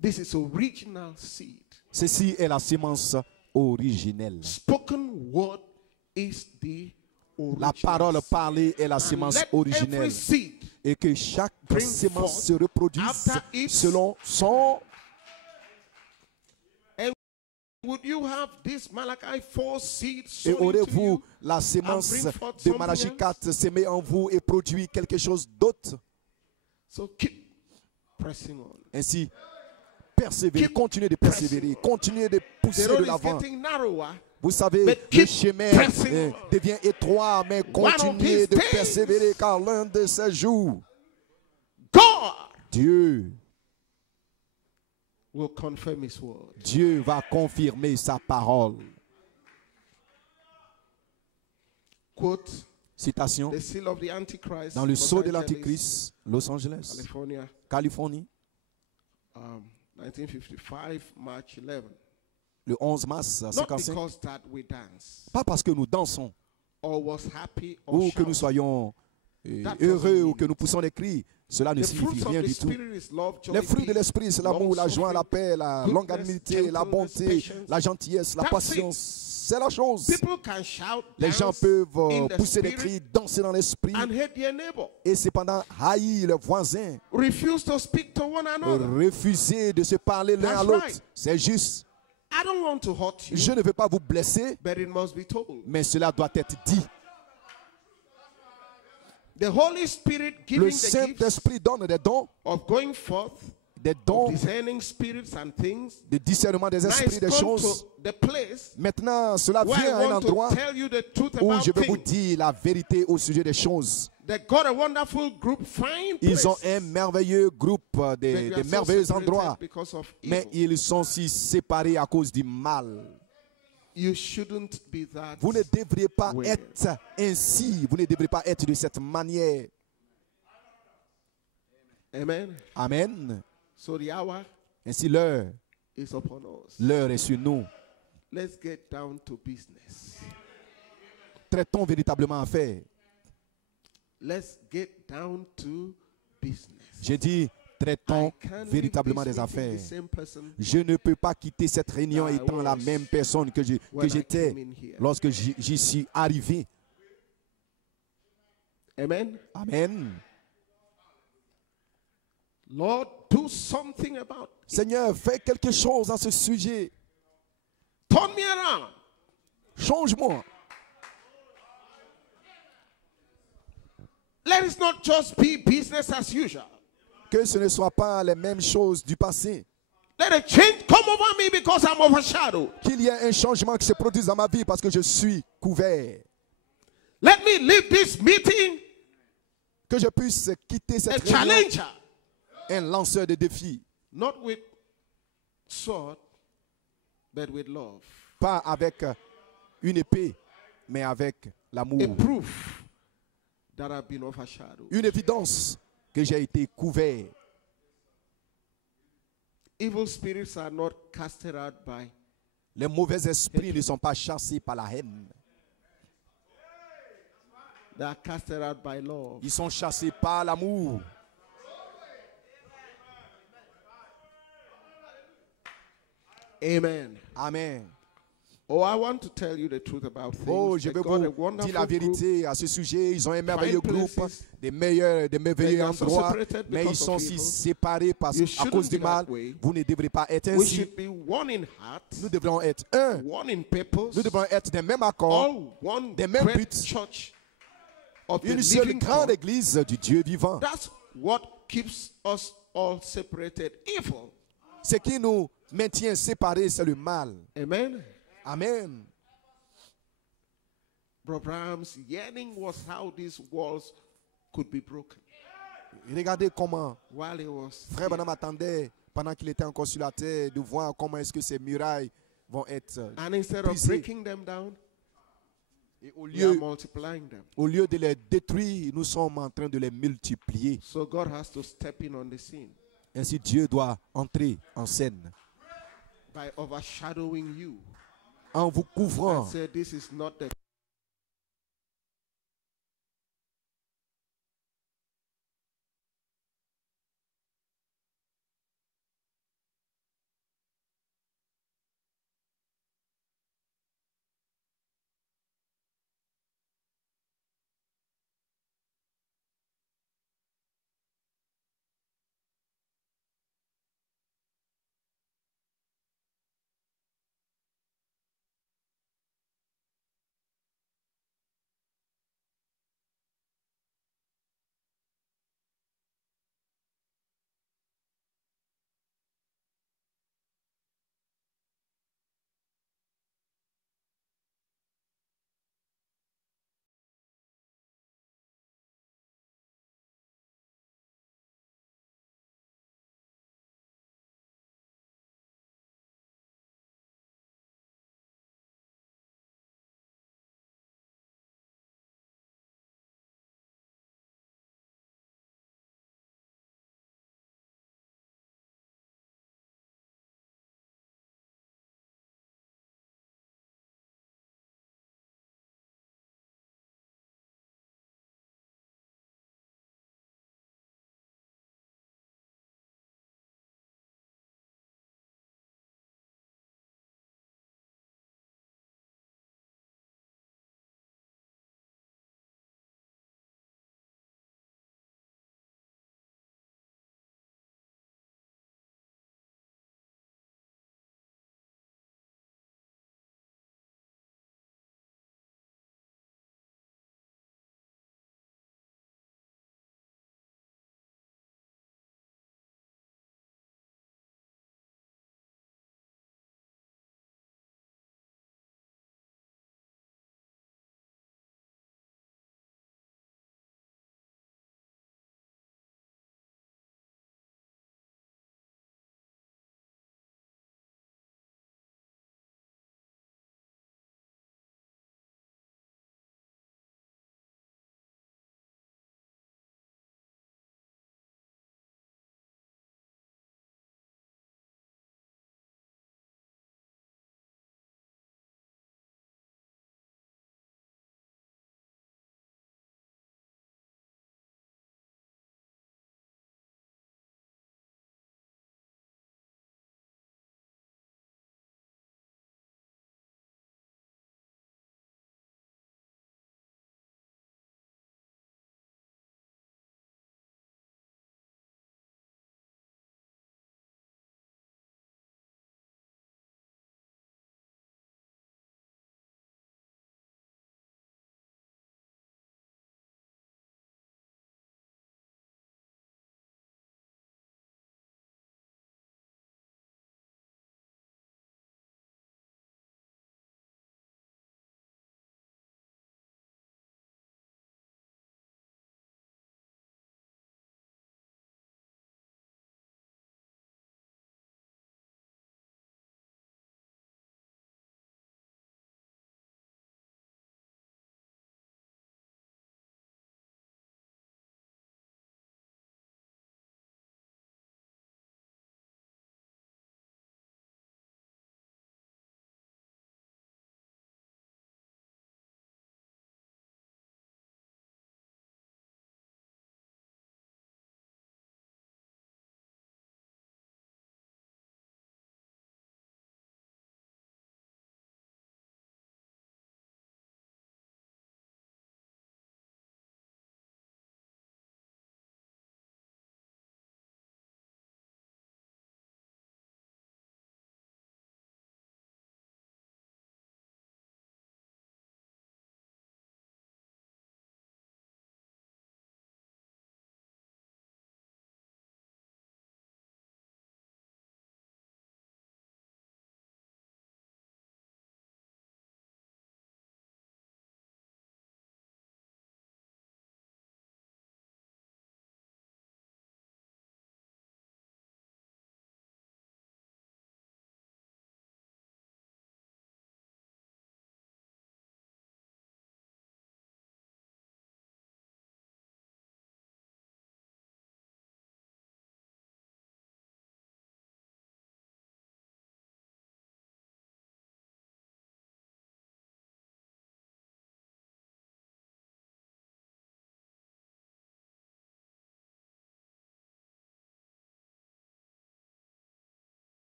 This is original seed. Ceci est la semence originelle. Spoken word is the original La parole seed. parlée est la And semence let originelle. every seed et que chaque bring sémence forth se reproduise after its- selon son. Would you have this Malachi 4 seed Et sown into aurez-vous you? la sémence bring forth de something Malachie else? 4 sémée en vous et produit quelque chose d'autre? So keep pressing on. Ainsi, persévérez, Keep continuez de persévérer, continuez de The pousser road de is l'avant. getting narrower. Vous savez, But le keep chemin pressing on. devient étroit, mais continuez these de days, persévérer car l'un de ces jours, God Dieu will confirm his word. Dieu va confirmer sa parole. Quote, Citation, the seal of the Antichrist, dans le Los sceau de Angeles, l'Antichrist, Los Angeles, California, Californie, 1955, March 11. le 11 mars Not 55. because that we dance Pas parce que nous dansons or was happy or ou que nous shouting. soyons That heureux doesn't ou mean que nous poussons des cris. Cela ne The signifie fruits of rien the du tout. Spirit is love, joy, Les fruits de peace, l'esprit, c'est l'amour, la joie, la paix, la goodness, longanimité, la gentleness, bonté, patience. la gentillesse, la That's patience. C'est la chose. People can shout, Les gens dance peuvent in the pousser des spirit cris, danser dans l'esprit and hate their neighbor. et cependant haïr leurs voisins, Refuse to speak to one another. refuser de se parler l'un That's à l'autre. right. C'est juste. I don't want to hurt you, Je ne veux pas vous blesser, but it must be told. mais cela doit être dit. The Holy Spirit Le giving the gifts Saint-Esprit donne des dons, of going forth, des dons discerning spirits and things. de discernement des Now esprits, it's des come choses. to the place Maintenant, cela where vient I à un want endroit to tell you the truth où about je vais vous things. dire la vérité au sujet des choses. They got a wonderful group, fine Ils ont place. un merveilleux groupe, But we des are so merveilleux separated endroits, because of mais evil. ils sont si séparés à cause du mal. You shouldn't be that Vous ne devriez pas way. être ainsi, vous ne devriez pas être de cette manière. Amen. Amen. So the hour Ainsi l'heure is upon us. est sur nous. Let's get down to business. Traitons véritablement affaire. Let's get down to business. J'ai dit, traitons I can't leave véritablement this des meeting affaires. the same person Je ne peux pas quitter cette réunion I étant la was même personne que when I j'étais came in here. lorsque j'y suis arrivé. Amen. Amen. Lord, do something about it. Seigneur, fais quelque chose à ce sujet. Turn me around. Change-moi. Let it not just be business as usual. Que ce ne soit pas les mêmes choses du passé. Let a change come over me because I'm overshadowed. Qu'il y ait un changement qui se produise dans ma vie parce que je suis couvert. Let me leave this meeting Que je puisse quitter a cette réunion, challenger, un lanceur de défis. not with sword, but with love. Pas avec une épée, mais avec l'amour. A proof that I've been overshadowed. Une évidence que j'ai été couvert. Evil spirits are not casted out by. Les mauvais esprits ne sont pas chassés par la haine. They are casted out by love. Ils sont chassés par l'amour. Amen. Amen. Oh, I want to tell you the truth about things. Oh, je They veux got a vous dire wonderful la group. vérité à ce sujet. Ils ont un merveilleux Fine groupe, places. des merveilleux They are so endroits, separated mais ils because sont of si evil. séparés You à shouldn't cause du be that mal. way. Vous ne devrez pas être We ainsi. should be one in heart, Nous devrons être un. one in purpose, Nous devrons être des mêmes accords, all one des mêmes great buts. church of the Une seule living grande God. église du Dieu vivant. That's what keeps us all separated. Evil. Ce qui nous maintient séparés, c'est le mal. Amen. Amen. Brother Abraham's yearning was how these walls could be broken. Regardez comment While he was Frère here. Branham attendait, pendant qu'il était encore sur la terre, de voir comment est-ce que ces murailles vont être. And instead of brisées. breaking them down, Et au we are lieu, multiplying them. au lieu de les détruire, nous sommes en train de les multiplier. So God has to step in on the scene Ainsi, Dieu doit entrer en scène by overshadowing you en vous couvrant. and say, this is not the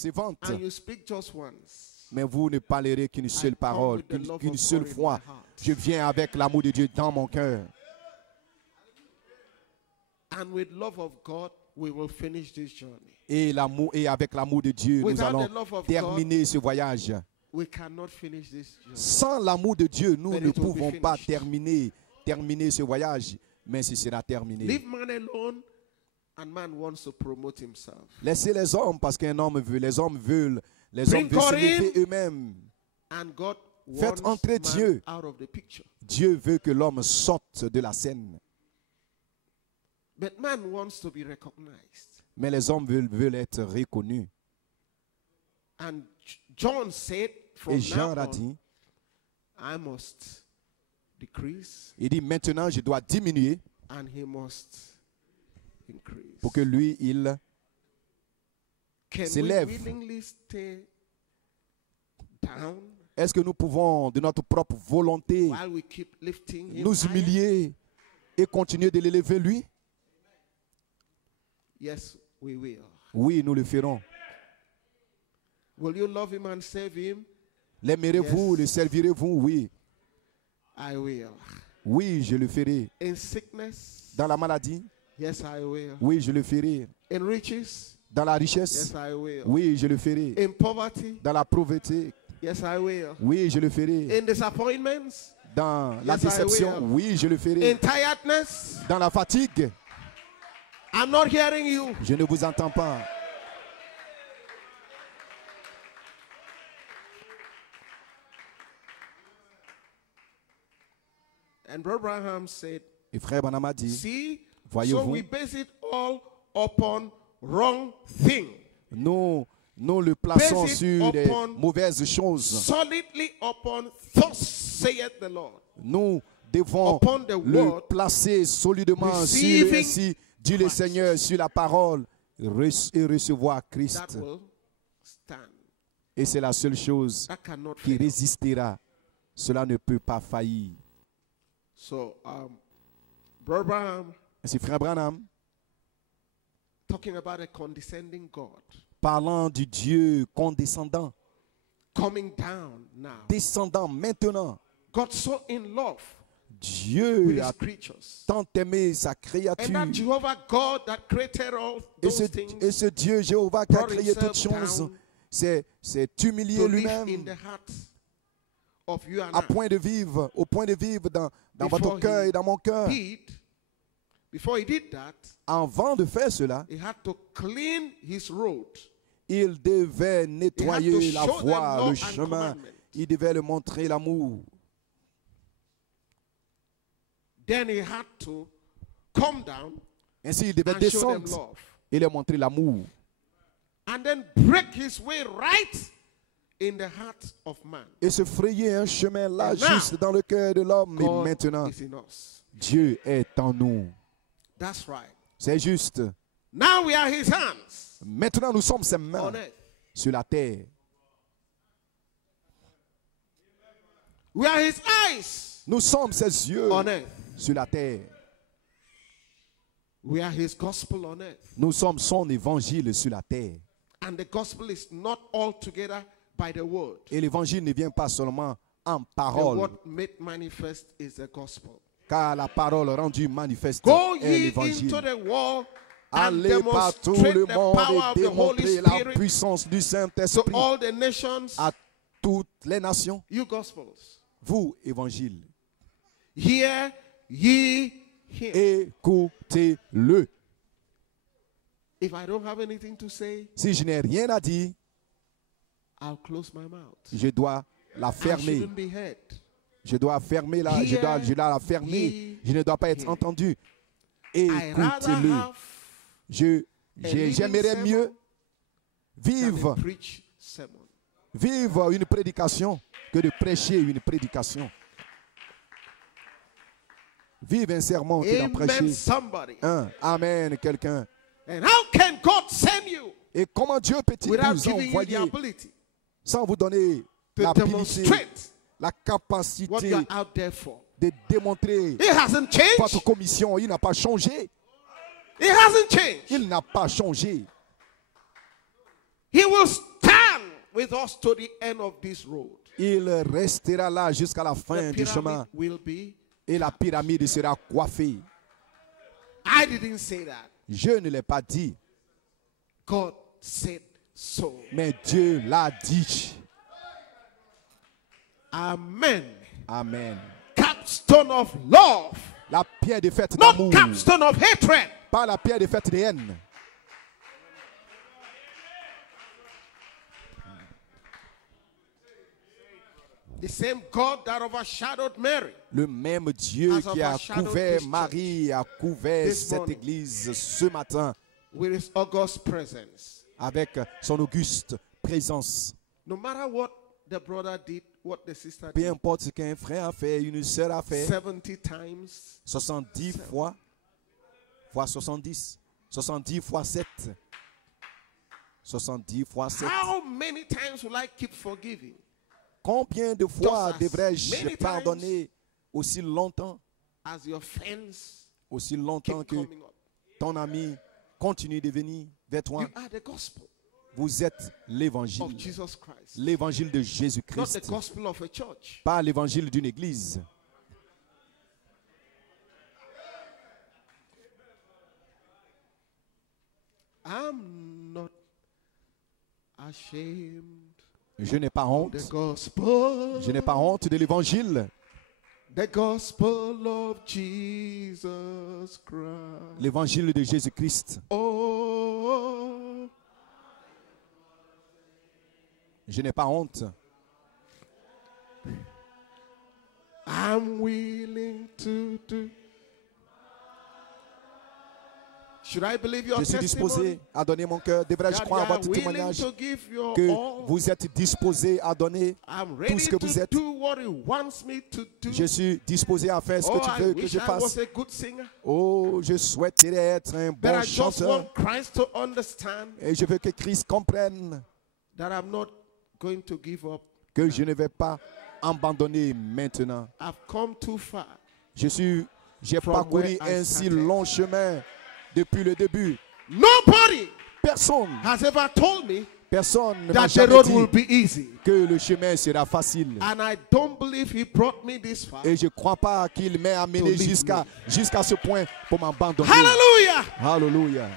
ses ventes. and you speak just once. Mais vous ne parlerez qu'une seule parole, qu'une seule fois. Je viens avec l'amour de Dieu dans mon cœur. And with love of God, we will finish this journey. Et avec l'amour de Dieu, nous allons terminer ce voyage. We cannot finish this journey. Sans l'amour de Dieu, nous ne pouvons pas terminer ce voyage, mais ce sera terminé. Leave man alone, and man wants to promote himself. Laissez les hommes parce qu'un homme veut, les hommes veulent se lever eux-mêmes. And God Faites wants entrer man Dieu. out of the picture. Dieu veut que l'homme sorte de la scène. But man wants to be recognized. Mais les hommes veulent être reconnus. And John said, from Et Jean now a on, dit, I must decrease il dit maintenant je dois diminuer and he must increase. pour que lui, il Can we s'élève. willingly stay down Est-ce que nous pouvons, de notre propre volonté, while we keep lifting him nous higher? humilier et continuer de l'élever lui? Yes, we will. Oui, nous le ferons. Will you love him and serve him? L'aimerez-vous, Yes. le servirez-vous? Oui. I will. Oui, je le ferai. In sickness? Dans la maladie? Yes, I will. Oui, je le ferai. In riches? Dans la richesse? Yes, I will. Oui, je le ferai. In poverty? Dans la pauvreté? Yes, I will. Oui, je le ferai. In disappointments? Dans la Yes, I déception? will. Oui, je le ferai. In tiredness? Dans la fatigue? I'm not hearing you. Je ne vous entends pas. And Brother Abraham said, Et frère Branham a dit, see, so voyez-vous, we base it all upon wrong thing. nous le plaçons Base it sur des upon mauvaises choses. Solidly upon thus saith the Lord. Nous devons Upon the le word, placer solidement sur, receiving ainsi dit le Christ. Seigneur, sur la parole et recevoir That Christ. will stand. Et c'est la seule chose That cannot qui fail. résistera. Cela ne peut pas faillir. So, Brother Abraham, Ainsi, frère Branham, talking about a condescending God, parlant du Dieu condescendant, coming down now. descendant maintenant. God so in love with Dieu his a creatures. tant aimé sa And that créature. Jehovah God that created all Et those things ce Dieu Jéhovah qui a brought créé toutes himself choses, down c'est humilié to live in lui-même the heart of you and au I. point de vivre dans votre cœur et dans mon cœur. Before he did that, Avant de faire cela, he had to clean his road. il devait nettoyer la show them voie, law le and chemin. commandment. Il devait leur montrer l'amour. Then he had to come down Ainsi, il devait and show them descendre love. et leur montrer l'amour. And then break his way right in the heart of man. Et se frayer un chemin là, And now, juste dans le cœur de l'homme. Mais God maintenant, is in us. Dieu est en nous. That's right. C'est juste. Now we are his hands Maintenant, nous sommes ses mains on earth. sur la terre. We are his eyes Nous sommes ses yeux on earth. sur la terre. We are his gospel on earth. Nous sommes son évangile sur la terre. And the gospel is not altogether by the word. Et l'évangile ne vient pas seulement en The parole, word made manifest is the gospel. car la parole rendue manifeste Go est ye l'évangile. into the world and Allez par tout demonstrate le the monde power et of the Holy démontrer la Spirit puissance du to Saint-Esprit all the nations. à toutes les nations. You gospels. Vous, évangile, Hear ye him. écoutez-le. If I don't have anything to say, Si je n'ai rien à dire, I'll close my mouth. je dois la I fermer. shouldn't be heard. Je dois fermer la, je dois la fermer. Hear Je ne dois pas être him. entendu. I rather Écoutez-le. have J'aimerais mieux than vivre, a preach sermon. vivre une prédication que de prêcher une prédication. Vivre un sermon que d'en Amen, prêcher somebody. un. Amen, quelqu'un. And how can God send you Et comment Dieu peut-il without vous giving you the envoyer ability sans vous donner to l'habilité, demonstrate la what capacité you're out there for? de démontrer It hasn't changed. votre commission? Il n'a pas changé. It hasn't changed. Il n'a pas changé. He will stand with us to the end of this road. Il restera là jusqu'à la fin The du pyramid chemin. will be. Et la pyramide sera coiffée. I didn't say that. Je ne l'ai pas dit, God said so. mais Dieu l'a dit. Amen. Amen. Capstone of love, La pierre de fête not d'amour, capstone of hatred. pas la pierre de fête de haine. The same God that overshadowed Mary Le même Dieu Has qui a overshadowed couvert this Marie, a couvert this cette morning. église ce matin with his august presence. avec son auguste présence. No matter what the brother did, what the sister Peu did, importe ce qu'un frère a fait, une sœur a fait, 70 times, 70 fois 70, 70 fois 7. 70 fois 7. how many times will I keep forgiving? Combien de fois Just as devrais-je many pardonner aussi longtemps As your friends aussi longtemps keep que coming up. ton ami continue de venir vers toi? You are the gospel Vous êtes of l'évangile. Jesus Christ. L'évangile de Not the Jésus-Christ. gospel of a church. Pas l'évangile d'une église. I'm not ashamed. Je n'ai pas honte. The gospel. Je n'ai pas honte de l'évangile. The gospel of Jesus Christ. L'évangile de Jésus-Christ. Oh, Je n'ai pas honte. I'm willing to do. Should I believe your Je suis testimony? disposé à donner mon cœur. Devrais-je That croire à you are votre willing témoignage to give your que all? vous êtes disposé à donner I'm tout ready ce que vous to êtes? do what he wants me to do. Je suis disposé à faire ce Oh, que tu I veux que wish je I fasse. was a good singer. Oh, je souhaiterais être un But bon I just chanteur. want Christ to understand Et je veux que Christ comprenne that I'm not going to give up. que je ne vais pas abandonner maintenant. I've come too far. J'ai From parcouru where I un si started. long chemin depuis le début. Nobody Personne has ever told me ne m'a that the jamais road dit will be easy. que le chemin sera facile. And I don't believe he brought me this far. Et je ne crois pas qu'il m'ait To amené leave jusqu'à ce point pour m'abandonner. Hallelujah! Alléluia.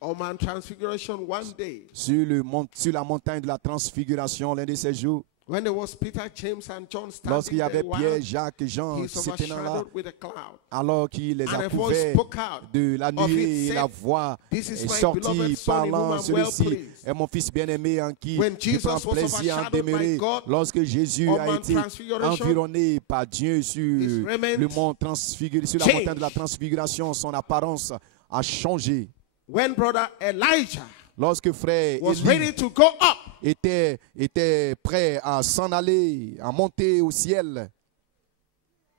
On Mount Transfiguration one day, Sur la montagne de la transfiguration, l'un de ces jours, when there was Peter, James, and John lorsqu'il standing y avait there, while Pierre, Jacques et Jean he's se tenant là, overshadowed with a cloud. alors qu'il les And a a voice couverts spoke out de la of nuée, it, et la said, voix "This is est my sortie beloved son in whom parlant, I'm well celui-ci pleased." est mon fils bien-aimé en qui When je Jesus prends was plaisir à overshadowed by demeurer. God Lorsque Jésus on a Mount été Transfiguration, environné par Dieu sur his raiment le mont transfiguré, sur la changed. montagne de la transfiguration, son apparence a changé. When brother Elijah Lorsque frère was Élie ready to go up, était prêt à s'en aller, à monter au ciel,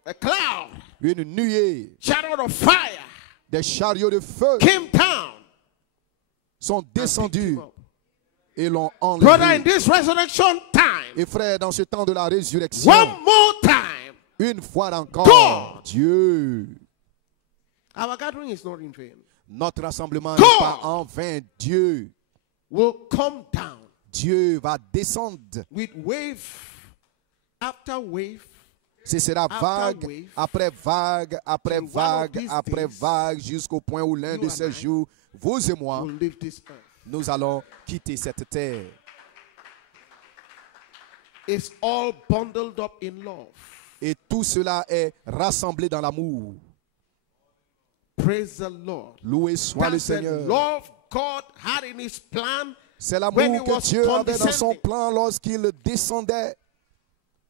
a cloud, une nuée, shadow of fire, des chariots de feu came down sont and picked descendus him up. et l'ont Brother, in enlevé. this resurrection time, Et frère, dans ce temps de la résurrection, one more time, une fois encore, God. Dieu, our gathering is not in vain, notre rassemblement God. n'est pas en vain. Dieu will come down va descendre. with wave after wave. Ce sera After vague wave, après vague après till one of vague these après days, vague jusqu'au point où l'un you de and ces I jours, vous et moi, Will leave this earth. nous allons quitter cette terre. It's all bundled up in love. Et tout cela est rassemblé dans l'amour. Praise the Lord. Loué soit le That's the Seigneur. love God had in his plan. C'est when he l'amour que was Dieu avait dans son condescending. plan lorsqu'il descendait.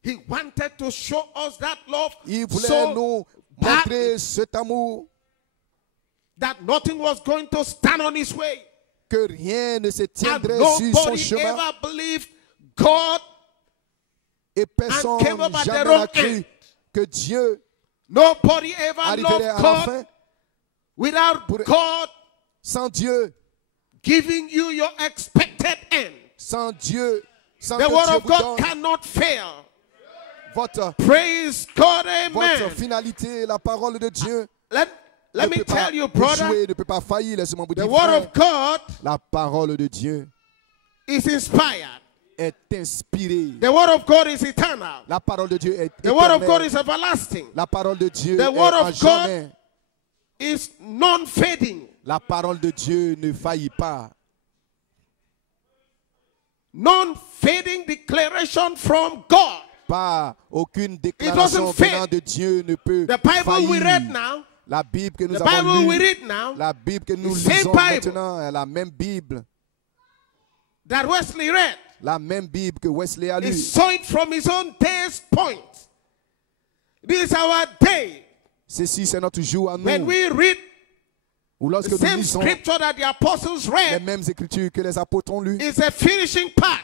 He wanted to show us that love Il voulait so nous badly montrer cet amour that nothing was going to stand on his way. que rien ne se And tiendrait sur son nobody chemin ever believed God. et personne came up at jamais their n'a own cru end. que Dieu Nobody ever arriverait à loved la God fin. without Pour- God Sans Dieu, giving you your expected end. sans Dieu, sans The que word Dieu of vous God donne cannot fail. votre Praise God, amen. finalité, la parole de Dieu. Let Let me tell you, brother, ne peut pas faillir. Laissez-moi vous the dire, word frère, of God la parole de Dieu is inspired. est inspirée. The word of God is eternal. La parole de Dieu est The word of God éternelle. is everlasting. La parole de Dieu The est word à of God jamais. is non-fading. La parole de Dieu ne faillit pas. Non-fading declaration from God. Pas aucune doesn't déclaration fade. venant de Dieu ne peut The Bible faillir. we read now, La Bible que nous the avons Bible we lue, read now, la Bible que nous the same lisons Bible maintenant, est la même Bible. that Wesley read, La même Bible que Wesley a he lue. saw it from his own day's point. This is our day. Ceci, c'est notre jour à nous. When we read Ou lorsque the nous same lisons scripture that the apostles les read, mêmes écritures que les apôtres ont lues, is a finishing part.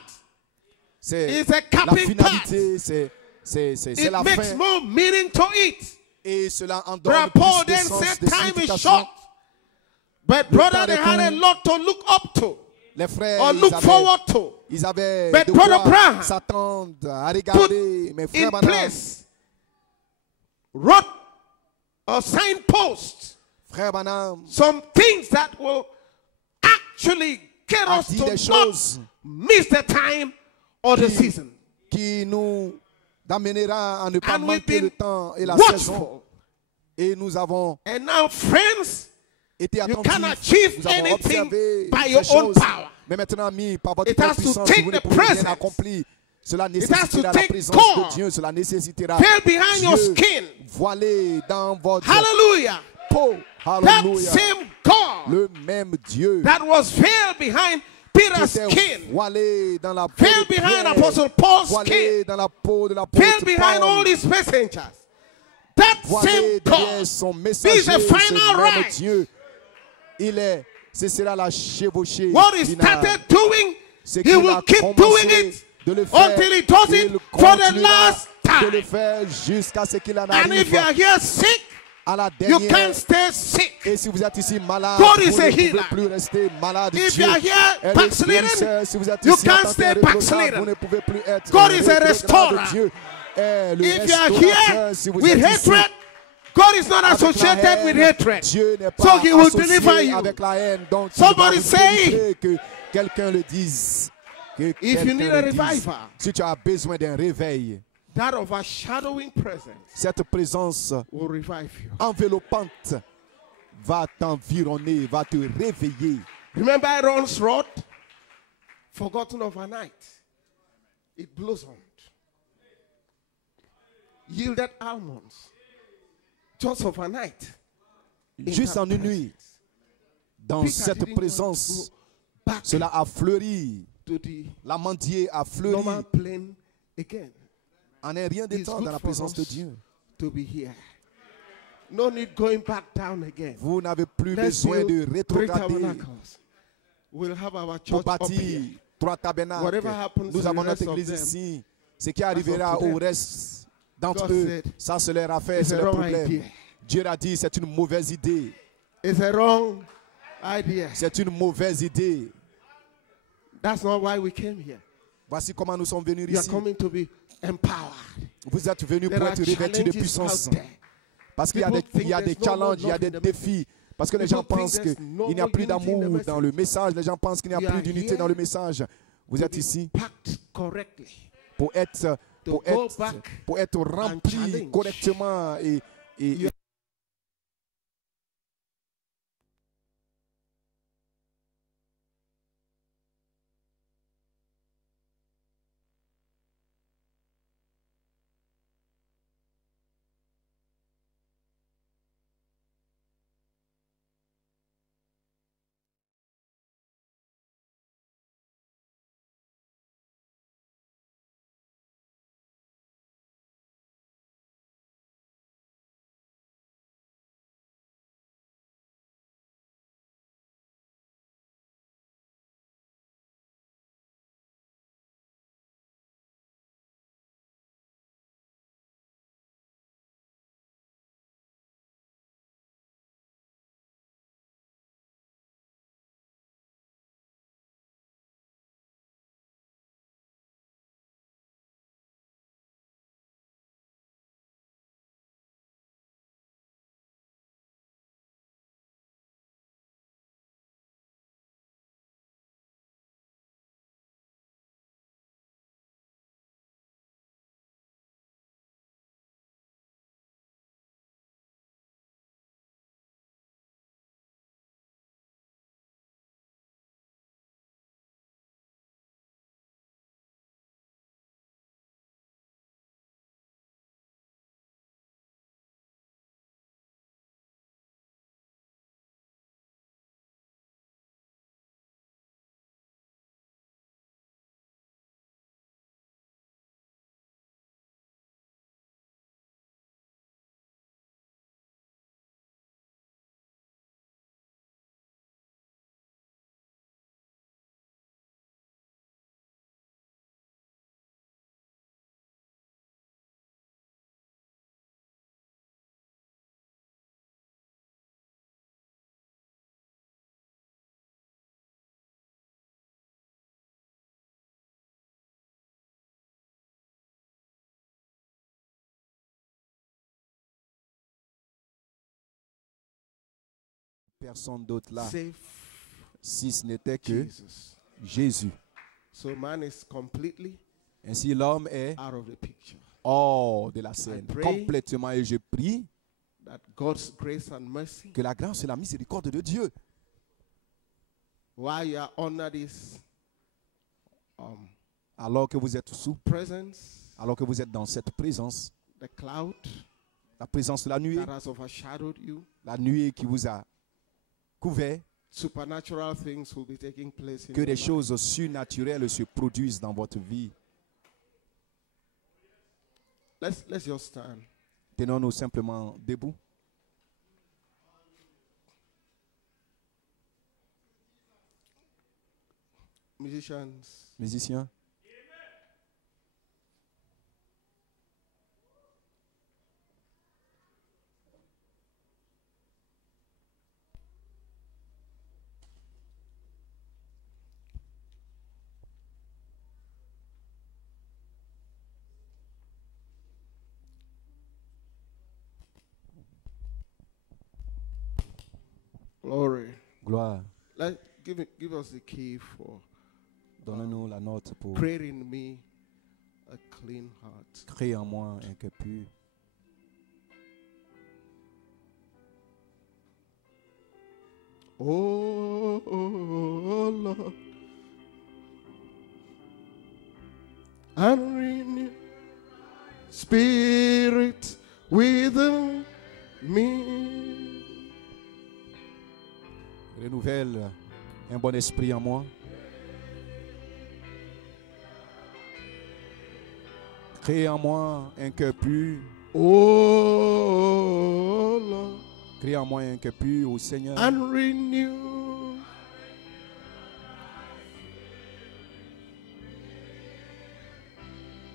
c'est It's a la capping part. finalité, c'est It la makes fin. more meaning to it. Et cela en donne Brother Paul plus de then sens, said de time is signification. short. But brother, temps they est had a court. lot to look up to Les frères, or look forward to. ils avaient But de Brother quoi Branham s'attendre à Put regarder. Mais frère in Branham, place, wrote a signpost, frère Branham some things that will actually get a us dit to des not choses miss the time or the season. qui nous amènera à ne pas And we've manquer been le temps et la saison. watchful. Et nous avons And now, friends, été you can attentifs. achieve Nous avons anything observé by ces your own choses. power. Mais maintenant, mis par votre It has propre to puissance, take vous ne the pouvez rien presence. accomplir. Cela has nécessitera to la take présence God. de Dieu. Cela nécessitera Veil behind your Dieu skin. voilé dans votre Hallelujah. peau. That Hallelujah. same God Le même Dieu that was veiled behind qui Peter's était skin, voilé dans la peau veiled de behind Pierre, Apostle Paul's voilé skin, dans la peau de veiled l'apôtre behind all Paul, these messengers. That voilé same derrière God, son this is messager, a ce final même right. Dieu. Ce sera la chevauchée What he finale. started doing, Ce he qu'il will a keep commencé doing it de le faire, until he does it il for the continuera last de le time. faire jusqu'à ce qu'il en And if you are arrive here sick, à la you dernière. can't stay sick. Et si vous êtes ici malade, God vous is a ne pouvez healer. plus rester malade. If Dieu you are here est le backslidden, guérisseur. Si vous êtes you ici en can't tant que stay rétrograde, backslidden. vous ne pouvez plus être God is a rétrograde. restorer. Dieu est le If you are restaurateur. here Si vous with êtes ici hatred, God is not avec la associated haine, with hatred. Dieu n'est So pas he will associé deliver you. avec la haine. Donc, Somebody il va vous say, délivrer, que quelqu'un le dise. Que If you quelqu'un need a le dise. revival, Si tu as besoin d'un réveil, that of a shadowing presence cette présence will revive you. enveloppante va t'environner, va te réveiller. Remember Aaron's rod? Forgotten overnight. It blossomed. Yielded almonds. Just overnight. In Juste that en une presence. nuit, dans Peter cette didn't want présence, to go back cela a fleuri. to the L'amandier a fleuri normal plane again. en un rien de It's temps good dans la for présence de us Dieu. to be here. No need going back down again. Vous n'avez plus Let's besoin de build three rétrograder tabernacles. We'll have our pour church up bâtir here. 3 tabernacles. Whatever happens to Nous the avons rest notre of église them, ici. Ce qui arrivera up to them. au reste d'entre God eux, said, ça c'est leur affaire, it's c'est a leur wrong problème. idea. Dieu a dit, c'est une mauvaise idée. It's a wrong idea. C'est une mauvaise idée. That's not why we came here. Voici comment nous sommes venus You are ici. coming to be empowered. Vous êtes venus There pour are être revêtus de challenges puissance. out there. Parce qu'il y a People des, il y a think des there's no more challenges, il y a love des in the défis. Parce que les People gens think pensent there's qu'il no n'y a more plus unity in the d'amour message. dans le message. Les gens pensent qu'il n'y a We plus are d'unité here dans le message. Vous to êtes be ici packed correctly. pour être, To go back pour être rempli challenge. correctement et You personne d'autre là, save si ce n'était que Jesus. Jésus. So man is completely Ainsi, l'homme est out of the picture. hors de la scène, I pray complètement. Et je prie That God's grace and mercy, que la grâce et la miséricorde de Dieu, while you are under this alors que vous êtes sous, presence, alors que vous êtes dans cette présence, the cloud la présence de la nuée, that has overshadowed you, la nuée qui vous a couvert, supernatural things will be taking place in que your des life. choses surnaturelles se produisent dans votre vie. Let's just stand. Tenons-nous simplement debout. Musicians, Musiciens, glory. gloire, Give us the key for donne-nous la note pour create in me a clean heart. créer en moi un cœur pur. Oh, Lord, and renew spirit within me. Renouvelle un bon esprit en moi. Crée en moi un cœur pur. Oh, Lord, Crée en moi un cœur pur, ô Seigneur. and renew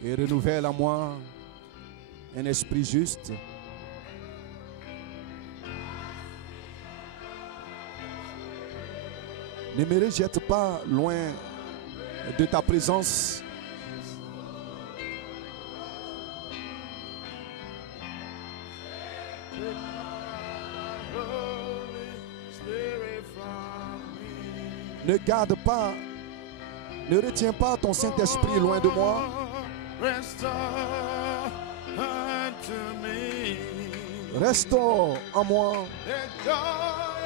Et renouvelle en moi un esprit juste. Ne me rejette pas loin de ta présence. Ne garde pas, ne retiens pas ton Saint-Esprit loin de moi. Restore unto me Restaure en moi the joy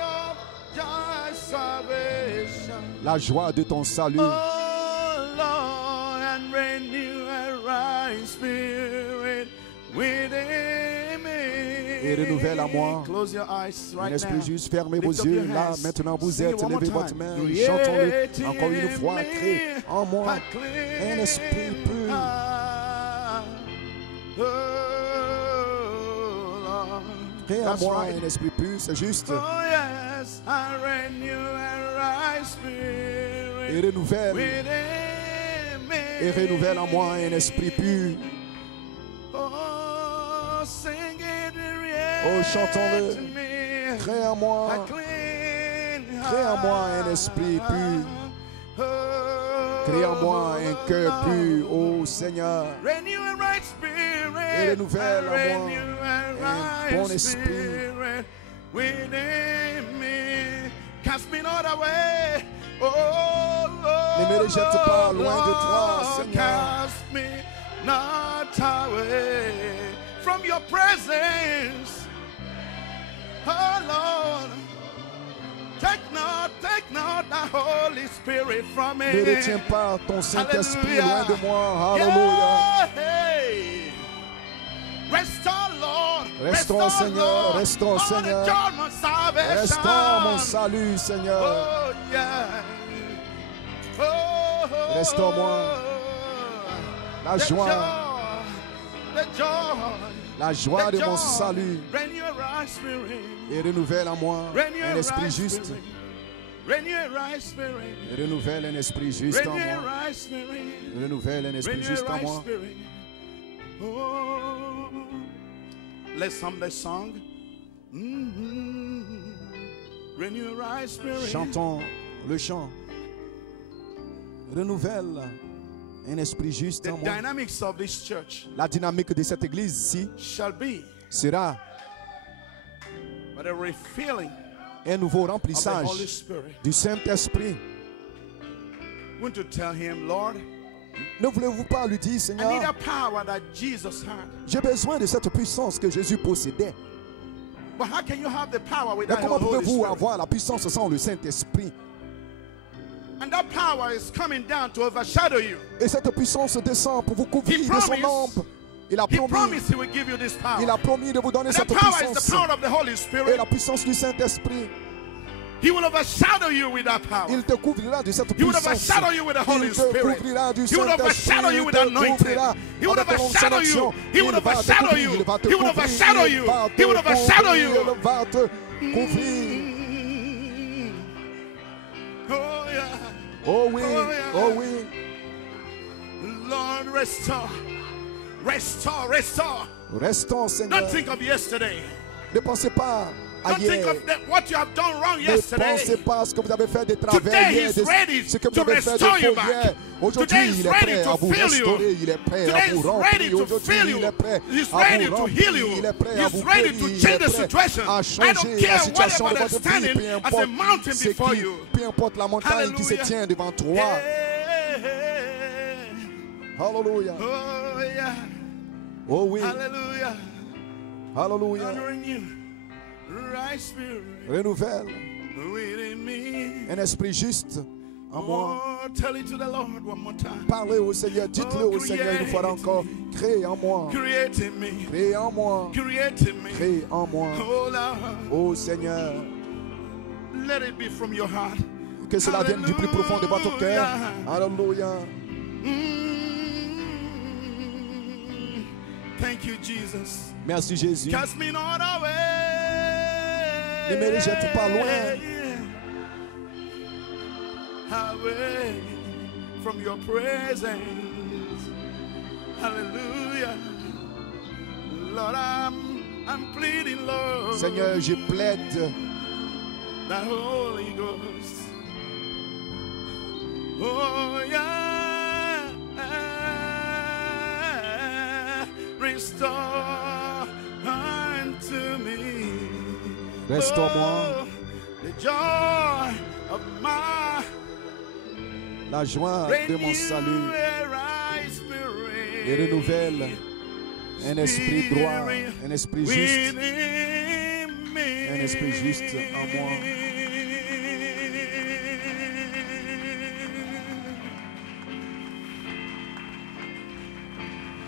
of thy salvation. la joie de ton salut. Oh Lord, and renew a right spirit within me. Et renouvelle à moi Close your eyes un right esprit now. juste, fermez vos Lift up yeux. your Là, hands. maintenant, vous Sing it êtes, one more levez time. votre main, Create chantons-le encore une in fois. me Crée en moi a clean un esprit pur. heart. Oh, Lord. Crée en That's moi right. un esprit pur, c'est juste. Oh yes, I renew a right Et spirit renouvelle, within me. et renouvelle en moi un esprit pur. Oh, sing it, Oh, chantons-le. to me. Crée en moi, A clean crée en moi un esprit pur. Crée en moi un cœur pur, ô Seigneur. Renew a right spirit. Et renouvelle en moi Renew a un bon esprit. spirit within me. Cast me not away. Oh Lord. Ne me rejette pas loin de toi, Lord, Seigneur. Cast me not away from your presence. Oh Lord. Take not the Holy Spirit from me. Ne retiens pas ton Saint-Esprit Hallelujah. loin de moi. Alléluia. Yeah, hey. Restore, Lord. Restaure, Seigneur. Lord. Restaure, Oh, Seigneur. restore my salvation. Restaure mon salut, Seigneur. Oh, yeah. Oh, Restaure-moi la the joie. joy, the joy, La joie the de mon joy. salut. Renew a right spirit. Et renouvelle en moi Renew un a esprit right juste. spirit. Renew a right spirit. Et renouvelle un esprit juste en Renew a moi. right spirit. Renouvelle un esprit Renew a juste en right moi. spirit. Oh, let's hum the song. Renew a right spirit. Chantons le chant. Renouvelle un esprit juste The en moi. dynamics of this church La dynamique de cette église ici shall be sera but a refilling un nouveau of the remplissage Holy Spirit. du Saint-Esprit. Want to tell him, Lord, Ne voulez-vous pas lui dire, I need Seigneur, a power that Jesus had. j'ai besoin de cette puissance que Jésus possédait. But how can you have the power Mais without the comment Holy pouvez-vous Spirit? avoir la puissance sans le Saint-Esprit? And that power is coming down to overshadow you. Et cette puissance descend pour vous couvrir He de son promised- lampe. Il a He promis, promised he will give you this power. il a promis de vous donner And cette that power is the puissance. power of the Holy Et Spirit. la puissance du Saint-Esprit, He will overshadow you with that power. il te couvrira de cette He will puissance. overshadow you with the Holy Il te Spirit. couvrira du He will overshadow Saint-Esprit. you Il with te anointing. couvrira He will avec son overshadow you. onction. He will Il va te overshadow couvrir, you. il va te He will couvrir, overshadow il you. va te He will overshadow couvrir, you. il va te couvrir. Oh yeah. Oh oui, Oh, yeah. oh oui. Lord, restore. Restore, restore. Restons, Seigneur. Don't think of yesterday. Ne pensez pas à Don't think hier. of what you have done wrong Ne pensez yesterday. pas à ce que vous avez fait de travers Today hier, he's de ready ce que vous to avez fait de restore you faux back. hier. Aujourd'hui, Today il he's est ready prêt to à vous fill you. restaurer, il est prêt Today à vous he's remplir. ready to Aujourd'hui, fill you. il est prêt He's à ready vous to remplir, heal you. il est prêt à He's vous ready guérir, to il change est the prêt situation. à I don't changer care la situation de whatever votre that's vie, peu standing as a importe mountain ce before qui, you. peu importe la montagne qui se Hallelujah. tient devant toi. Hey. Alléluia. Oh yeah. Oh oui, Hallelujah. alléluia. And renew. Right spirit Renouvelle within me. un esprit juste en moi. Oh, tell it to the Lord one more time. Parlez au Seigneur, dites-le au Seigneur une fois encore. Créez en moi, Create in me. créez en moi, Create in me. créez en moi. Oh Lord. Oh Seigneur, Let it be from your heart. que cela vienne du plus profond de votre cœur. Alléluia. Thank you, Jesus. Merci Jésus. Cast me not away. Ne me rejette pas loin. Away from your presence. Hallelujah. Lord, I'm pleading, Lord. Seigneur, je plaide The Holy Ghost. Oh yeah. Restore unto me. Restaure-moi. Oh, the joy of my la joie de mon salut et renouvelle un esprit droit, un esprit juste, un esprit juste en moi.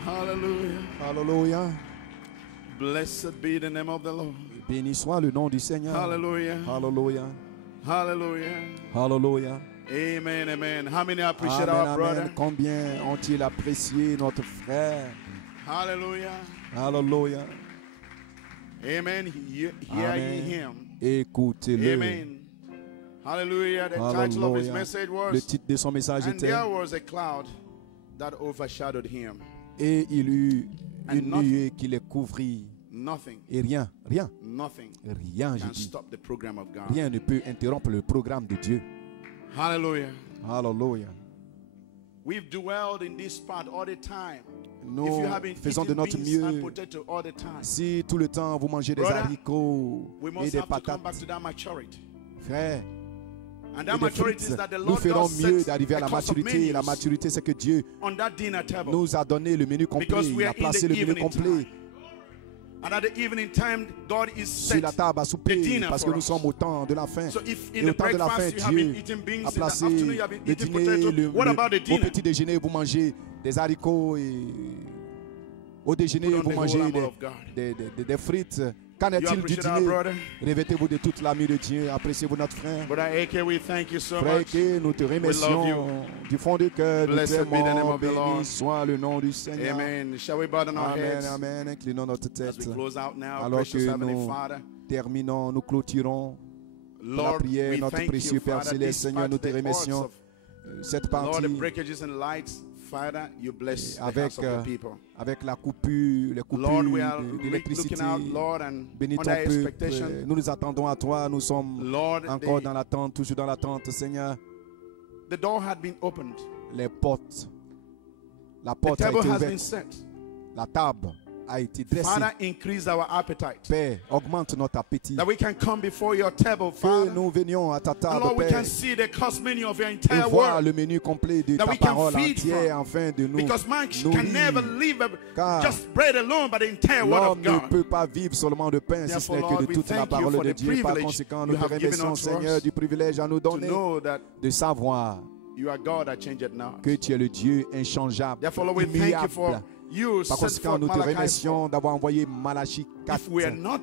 Hallelujah. Alléluia. Blessed be the name of the Lord. Béni soit le nom du Seigneur. Hallelujah. Alléluia. Hallelujah. Alléluia. Amen, amen. How many appreciate Amen, our brother? amen. Combien ont-ils apprécié notre frère? Hallelujah. Alléluia. Amen. Hear ye Amen. him. Écoutez-le. Amen. Hallelujah. The title of his Alléluia. message Le was, titre de son message and était there was a cloud that overshadowed him. Et il eut And une nothing. nuée qui les couvrit. Nothing, Et rien, nothing j'ai can dit. stop the program of God. Rien ne peut interrompre le programme de Dieu. Hallelujah. Alléluia. We've dwelled in this part all the time. Nous If you have been faisons de eating notre beans and mieux. potato all the time, Si tout le temps vous mangez des Brother, haricots we et must des have to come back patates, to that maturity. frère, And et that des maturity frites, is that the nous Lord ferons God mieux sets d'arriver à a la course of maturité. Et la menus maturité, c'est que Dieu on that dinner table. nous a donné le menu complet. Because we Il are a placé in le the menu evening complet time. And at the evening time, God is sur set la table à the souper dinner parce que for nous us. sommes au temps de la fin. So if in Et the au temps de la fin, breakfast you have been Dieu eating beans, a in the placé afternoon you have been le eating dîner, potato, what about the au dinner? petit déjeuner, vous mangez des haricots et au déjeuner, Put on vous the whole mangez armor of God. des frites. Qu'en You est-il du appreciate our dîner? brother? Revêtez-vous de toute l'ami de Dieu. Appréciez-vous notre frère. Brother AK, we thank you so Frère much. Eke, nous te remercions du fond du cœur. Nous Blessed be the name t'aimons. of the Lord. Béni soit le nom du Seigneur. Amen. Shall we bow down our Amen, heads amen. Inclinons notre as we tête. close out now? Alors Precious que Heavenly nous Father, terminons, nous clôturons la Lord, prière. we Notre thank précieux you, Père Father. Céleste, Seigneur, nous te Despite the odds remercions. of, Cette Lord, partie the breakages and lights, Father, you bless the avec, house of your people. avec la coupure, les coupures Lord, we are d'électricité. looking out, Lord, and Bénis ton under peuple. expectation. Nous nous attendons à toi. Nous sommes Lord, encore dans l'attente, toujours dans l'attente, Seigneur. the door had been opened. Les portes. La The porte a table été has been ouverte. set. La table a été dressé. Father, increase our appetite. Père, augmente notre appétit. That we can come before your table, Que Father. nous venions à ta And table, Lord, we Père, can see the cost menu of your et entire voir word. le menu complet de That ta we can parole feed entière from. afin de nous Because man can never nourrir. live Car just bread alone, but the entire word l'homme of ne God. peut pas vivre seulement de pain, si ce n'est Therefore, que de Lord, we toute la thank you parole for de the Dieu. Par privilege conséquent, you nous te have given remercions, unto Seigneur, us du privilège à nous To donner know that de savoir you are God that changed it now. que tu es le Dieu inchangeable, Therefore, Lord, we thank you for immuable. you Par sent conséquent, forth nous te Malachi remercions 4. d'avoir envoyé Malachie 4. If we are not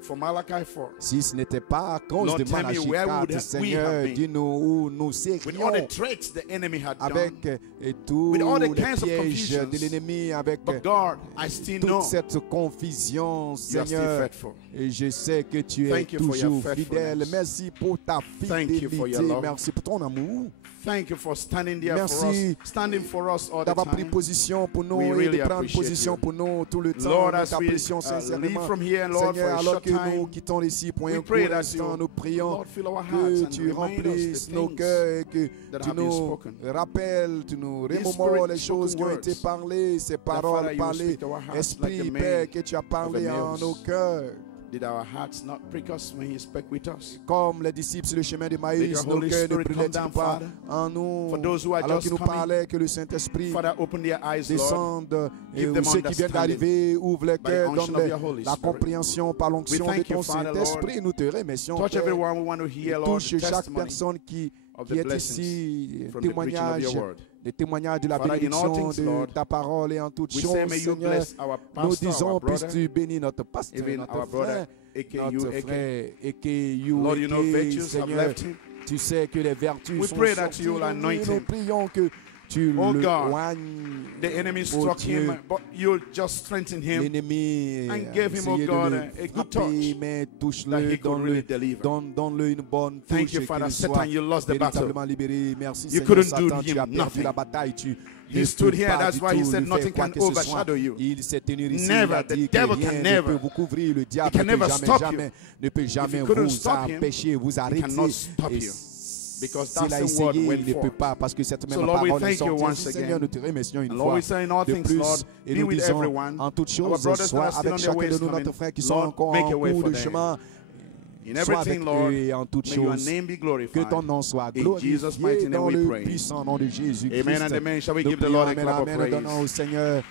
for Malachi 4, Si ce n'était pas à cause Lord, de tell me Malachie where would 4, we Seigneur, have been? dis-nous où nous with all the serions tricks the enemy had avec done, tous with all the les kinds of pièges confusions. de l'ennemi, avec but God, I still know toute cette confusion, you are still Seigneur. faithful. Et je sais que tu es Thank you for your toujours faithfulness. fidèle. Merci pour ta Thank you for your fidélité. love. Merci pour ton amour. Thank you for standing there for Merci us, standing for us all the D'avoir pris time. position pour nous We et really de prendre appreciate position you. pour nous tout le temps. Lord, Nous as we t'apprécions leave sincèrement. from here, Lord, Seigneur, for a alors short que nous time, quittons ici pour un we court pray that instant, you, nous prions Lord, fill our hearts que and tu remind us remplisses the nos things cœurs et que that tu have been nous spoken. rappelles, tu nous These remémores les spirit choses qui ont spoken été words, parlées, ces Father, paroles you will parlées. speak to our hearts Esprit, like the Père, man que tu as of parlé en Emmaus. nos cœurs. Did our hearts not prick us when he spoke with us? Comme les disciples sur le chemin de Maïs, your nos Holy cœurs ne Spirit come brûlaient-ils down, pas Father. en nous For those who are alors just qu'il nous coming, parlait, que le Saint-Esprit Father, open their eyes, Lord. descende et Give them ceux qui viennent understanding d'arriver ouvrent les by the cœurs, unction donne of your Holy la Spirit. compréhension par l'onction We de thank ton you, Father, Saint-Esprit. Nous te remercions, Touch Père, everyone we want to et hear, Lord, touche the chaque testimony personne qui of est the blessings ici, from the preaching of your word. des témoignages de la Father, in all bénédiction things, de Lord, ta parole et en toutes We say, choses, may you Seigneur. bless our Nous pastor, disons, our brother, puisses-tu bénir notre pasteur, even notre our brother, frère, aka you, notre aka. frère, et Lord, you know virtues have Seigneur. left him. Tu sais que les vertus We sont pray that sorties you will de anoint lui. Nous him. prions que tu Oh le God, oignes. The enemy Oh struck Dieu. him, but you just strengthen him. L'ennemi and give him, oh essayait de God, le a good frapper, touch mais that touche-le, he could really deliver. donne-le une bonne touche. Thank you, et Father. qu'il Satan, soit you lost the battle. véritablement libéré. Merci, You Seigneur. couldn't do Satan, tu him as perdu nothing. la bataille. Tu He ne stood peux here, pas that's du why he tout said lui faire nothing quoi can que ce soit. overshadow you. Il s'est tenu ici. Never. Il a The dit que devil rien can ne never. peut vous couvrir. Le diable can ne peut never jamais, stop jamais, ne peut jamais couldn't vous stop him, empêcher, vous arrêter. cannot stop Et you. Because s'il a that's the word essayé, went il ne peut forth. pas parce que cette même So, Lord, we parole est thank you sortie. once Seigneur, again. nous te remercions une And fois Lord, we say in all de things, plus. Lord, Et be nous with disons everyone. en toutes Our choses, brothers that soit are still avec on their chacun ways de nous, coming, notre frère qui sont Lord, encore make en a way cours for de them. chemin. In Sois avec everything, Lord, eux et en toutes may your choses. name be Que glorified. ton nom soit In Jesus' mighty glorifié name dans we le pray. puissant nom de Jésus-Christ. Amen and amen. Shall we Nous give the prions, Lord a amen, clap of amen, donnons au praise? Seigneur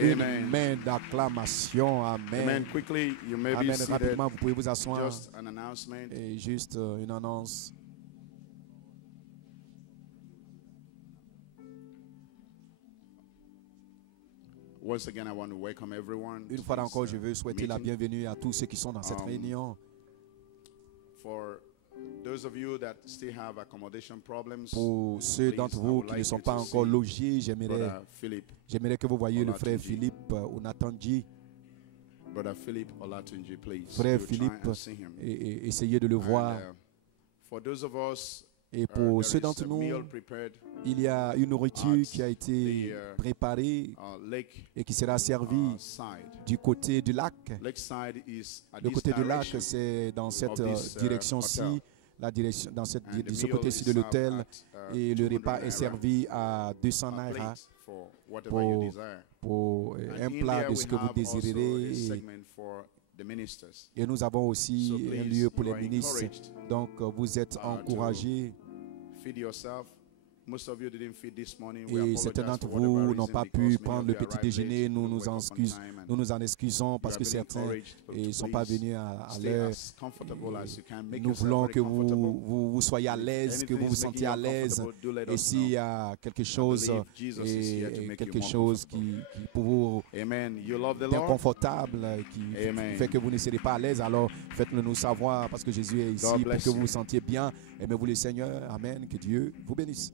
une Amen. main d'acclamation. Amen. Amen. Quickly, you may be Amen. seated. Rapidement, vous pouvez vous asseoir. Just an announcement. Et juste une annonce. Once again, I want to welcome everyone. Une fois encore, je veux This, souhaiter la meeting. bienvenue à tous ceux qui sont dans cette réunion. For those of you that still have accommodation problems, Pour ceux please, d'entre I vous would qui ne like sont you pas to encore see logés, Brother Philip, j'aimerais que vous voyiez le frère Olatunji. Philippe Onatanji. Brother Philip Olatunji, please. Frère You try Philippe, and see him. et essayez de le And, voir. for those of us, Et pour ceux there is d'entre a nous, meal prepared, il y a une nourriture at qui a été the, préparée lake et qui sera servie side. du côté du lac. Lakeside is at Le this côté du lac, direction, c'est dans cette of this, direction-ci, hotel. la direction, dans cette, And the de ce meal côté-ci is de served l'hôtel. at, Et le 200 repas est naira servi à 200 a naira plate for whatever you desire. pour And un in plat there de we ce que vous have also désirez. a segment for the ministers. Et nous avons aussi So un please, lieu pour you les are ministres. encouraged, Donc, vous êtes to encouragés. feed yourself. Most of you didn't feed this morning. We Et certains apologize d'entre for whatever vous n'ont reason pas because pu many prendre of le you petit arrived déjeuner. late, Nous couldn't nous wake en up on excusons, time, and nous nous en excusons you parce have que been certains encouraged to ne sont pas please venus à stay l'heure. as comfortable as you can. Make Nous yourself voulons very que comfortable. vous soyez à l'aise, que Anything vous is vous making sentiez à you l'aise. uncomfortable, do let Et us s'il know. y a quelque chose, believe Jesus is here to make you quelque more chose comfortable. qui pour vous Amen. You love the est Lord? inconfortable, qui Amen. fait que vous ne serez pas à l'aise, alors faites-le nous savoir parce que Jésus est ici God pour bless que vous you. vous sentiez bien. Aimez-vous le Seigneur. Amen. Que Dieu vous bénisse.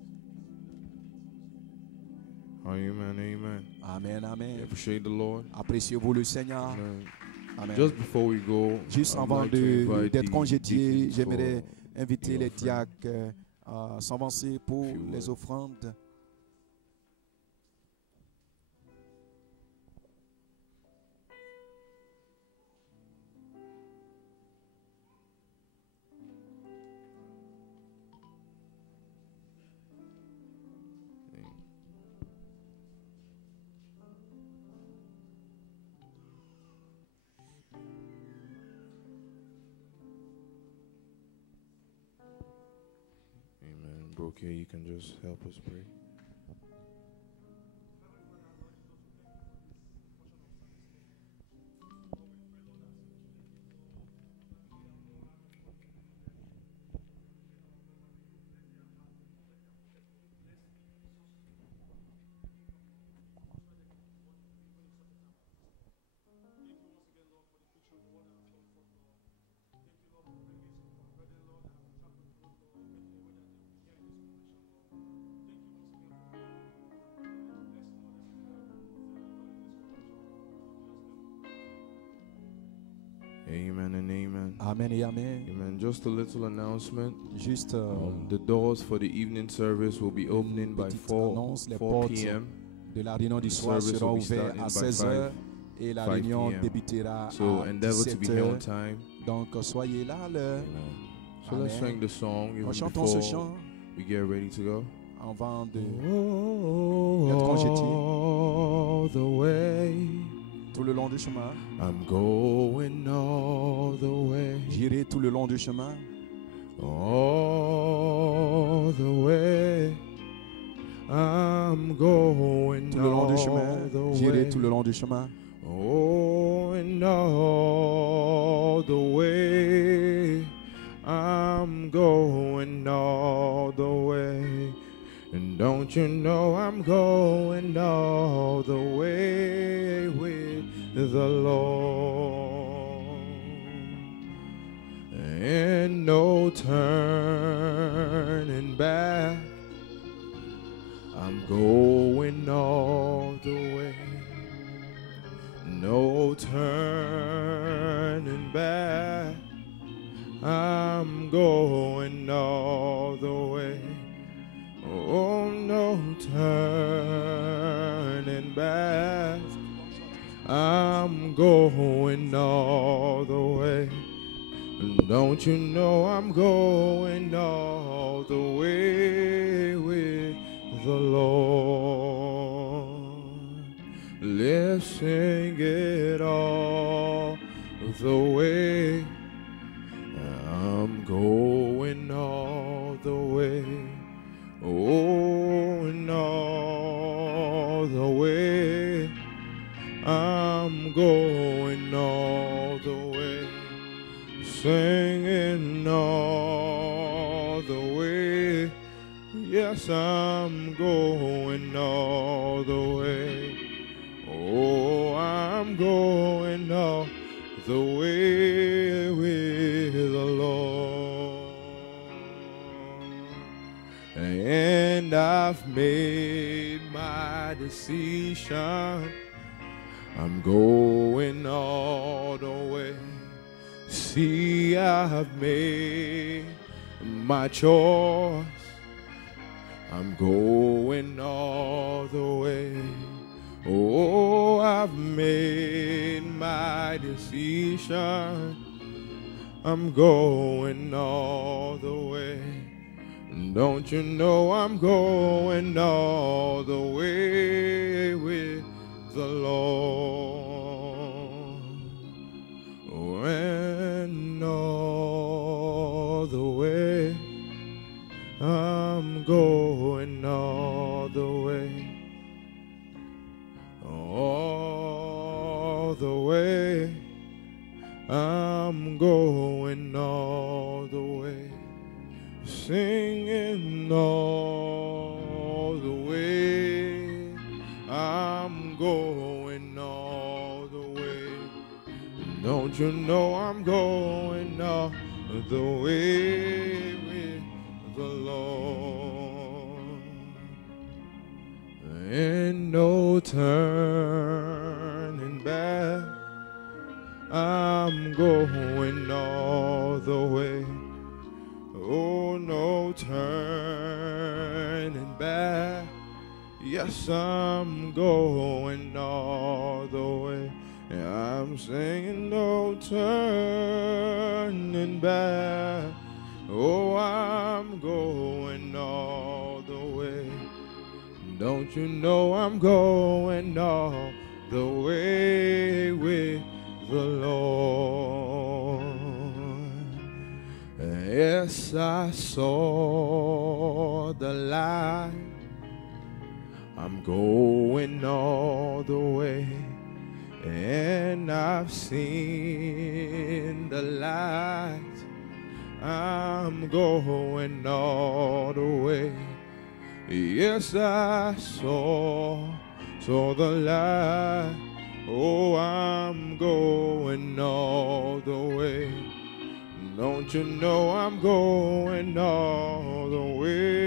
Amen, amen. Amen, amen. Appreciate the Lord. Appréciez-vous le Seigneur. Amen. Amen. Just before we go, Juste I'd avant like to invite d'être the congédié, deacons j'aimerais for inviter your les offering. diacres à s'avancer pour If you les would. offrandes. Brooke here, you can just help us pray. Amen and amen. Amen et amen. Amen. Just a little announcement. Juste The doors for the evening service will be opening by petite 4 annonce, les 4 portes p.m. de la réunion du The soir service sera will be ouverte starting à by 16h et la 5 réunion p.m. débutera So à endeavor to be here on 17h. time. Donc soyez là à l'heure. Amen. So let's Amen. sing the song even On chantons ce before chant we get ready to go. avant de All the way, tout le long du chemin. I'm going all the way, J'irai tout le long du chemin. all the way. I'm going Tout le long du all chemin. the J'irai way. tout le long du chemin. Oh, and all the way, I'm going all the way. And don't you know I'm going all the way with the Lord. And no turning back, I'm going all the way. No turning back, I'm going all the way. Oh, no turning back, I'm going all the way. And don't you know I'm going all the way with the Lord. Let's sing it all the way. I'm going all the way. Oh, and all the way. I'm going all the way. Singing all the way. Yes, I'm going all the way. Oh, I'm going all the way with the Lord. And I've made my decision. I'm going all the way. See, I've made my choice. I'm going all the way. Oh, I've made my decision. I'm going all the way. Don't you know I'm going all the way with the Lord. And all the way, I'm going all the way. All the way, I'm going all the way. Singing all the way, I'm going all the way. Don't you know I'm going all the way with the Lord. And no turning back, I'm going all the way. Oh, no turning back. Yes, I'm going all the way. I'm singing no turning back. Oh, I'm going all the way. Don't you know I'm going all the way with the Lord. Yes, I saw the light. I'm going all the way, and I've seen the light. I'm going all the way. Yes, I saw the light. Oh, I'm going all the way. Don't you know I'm going all the way?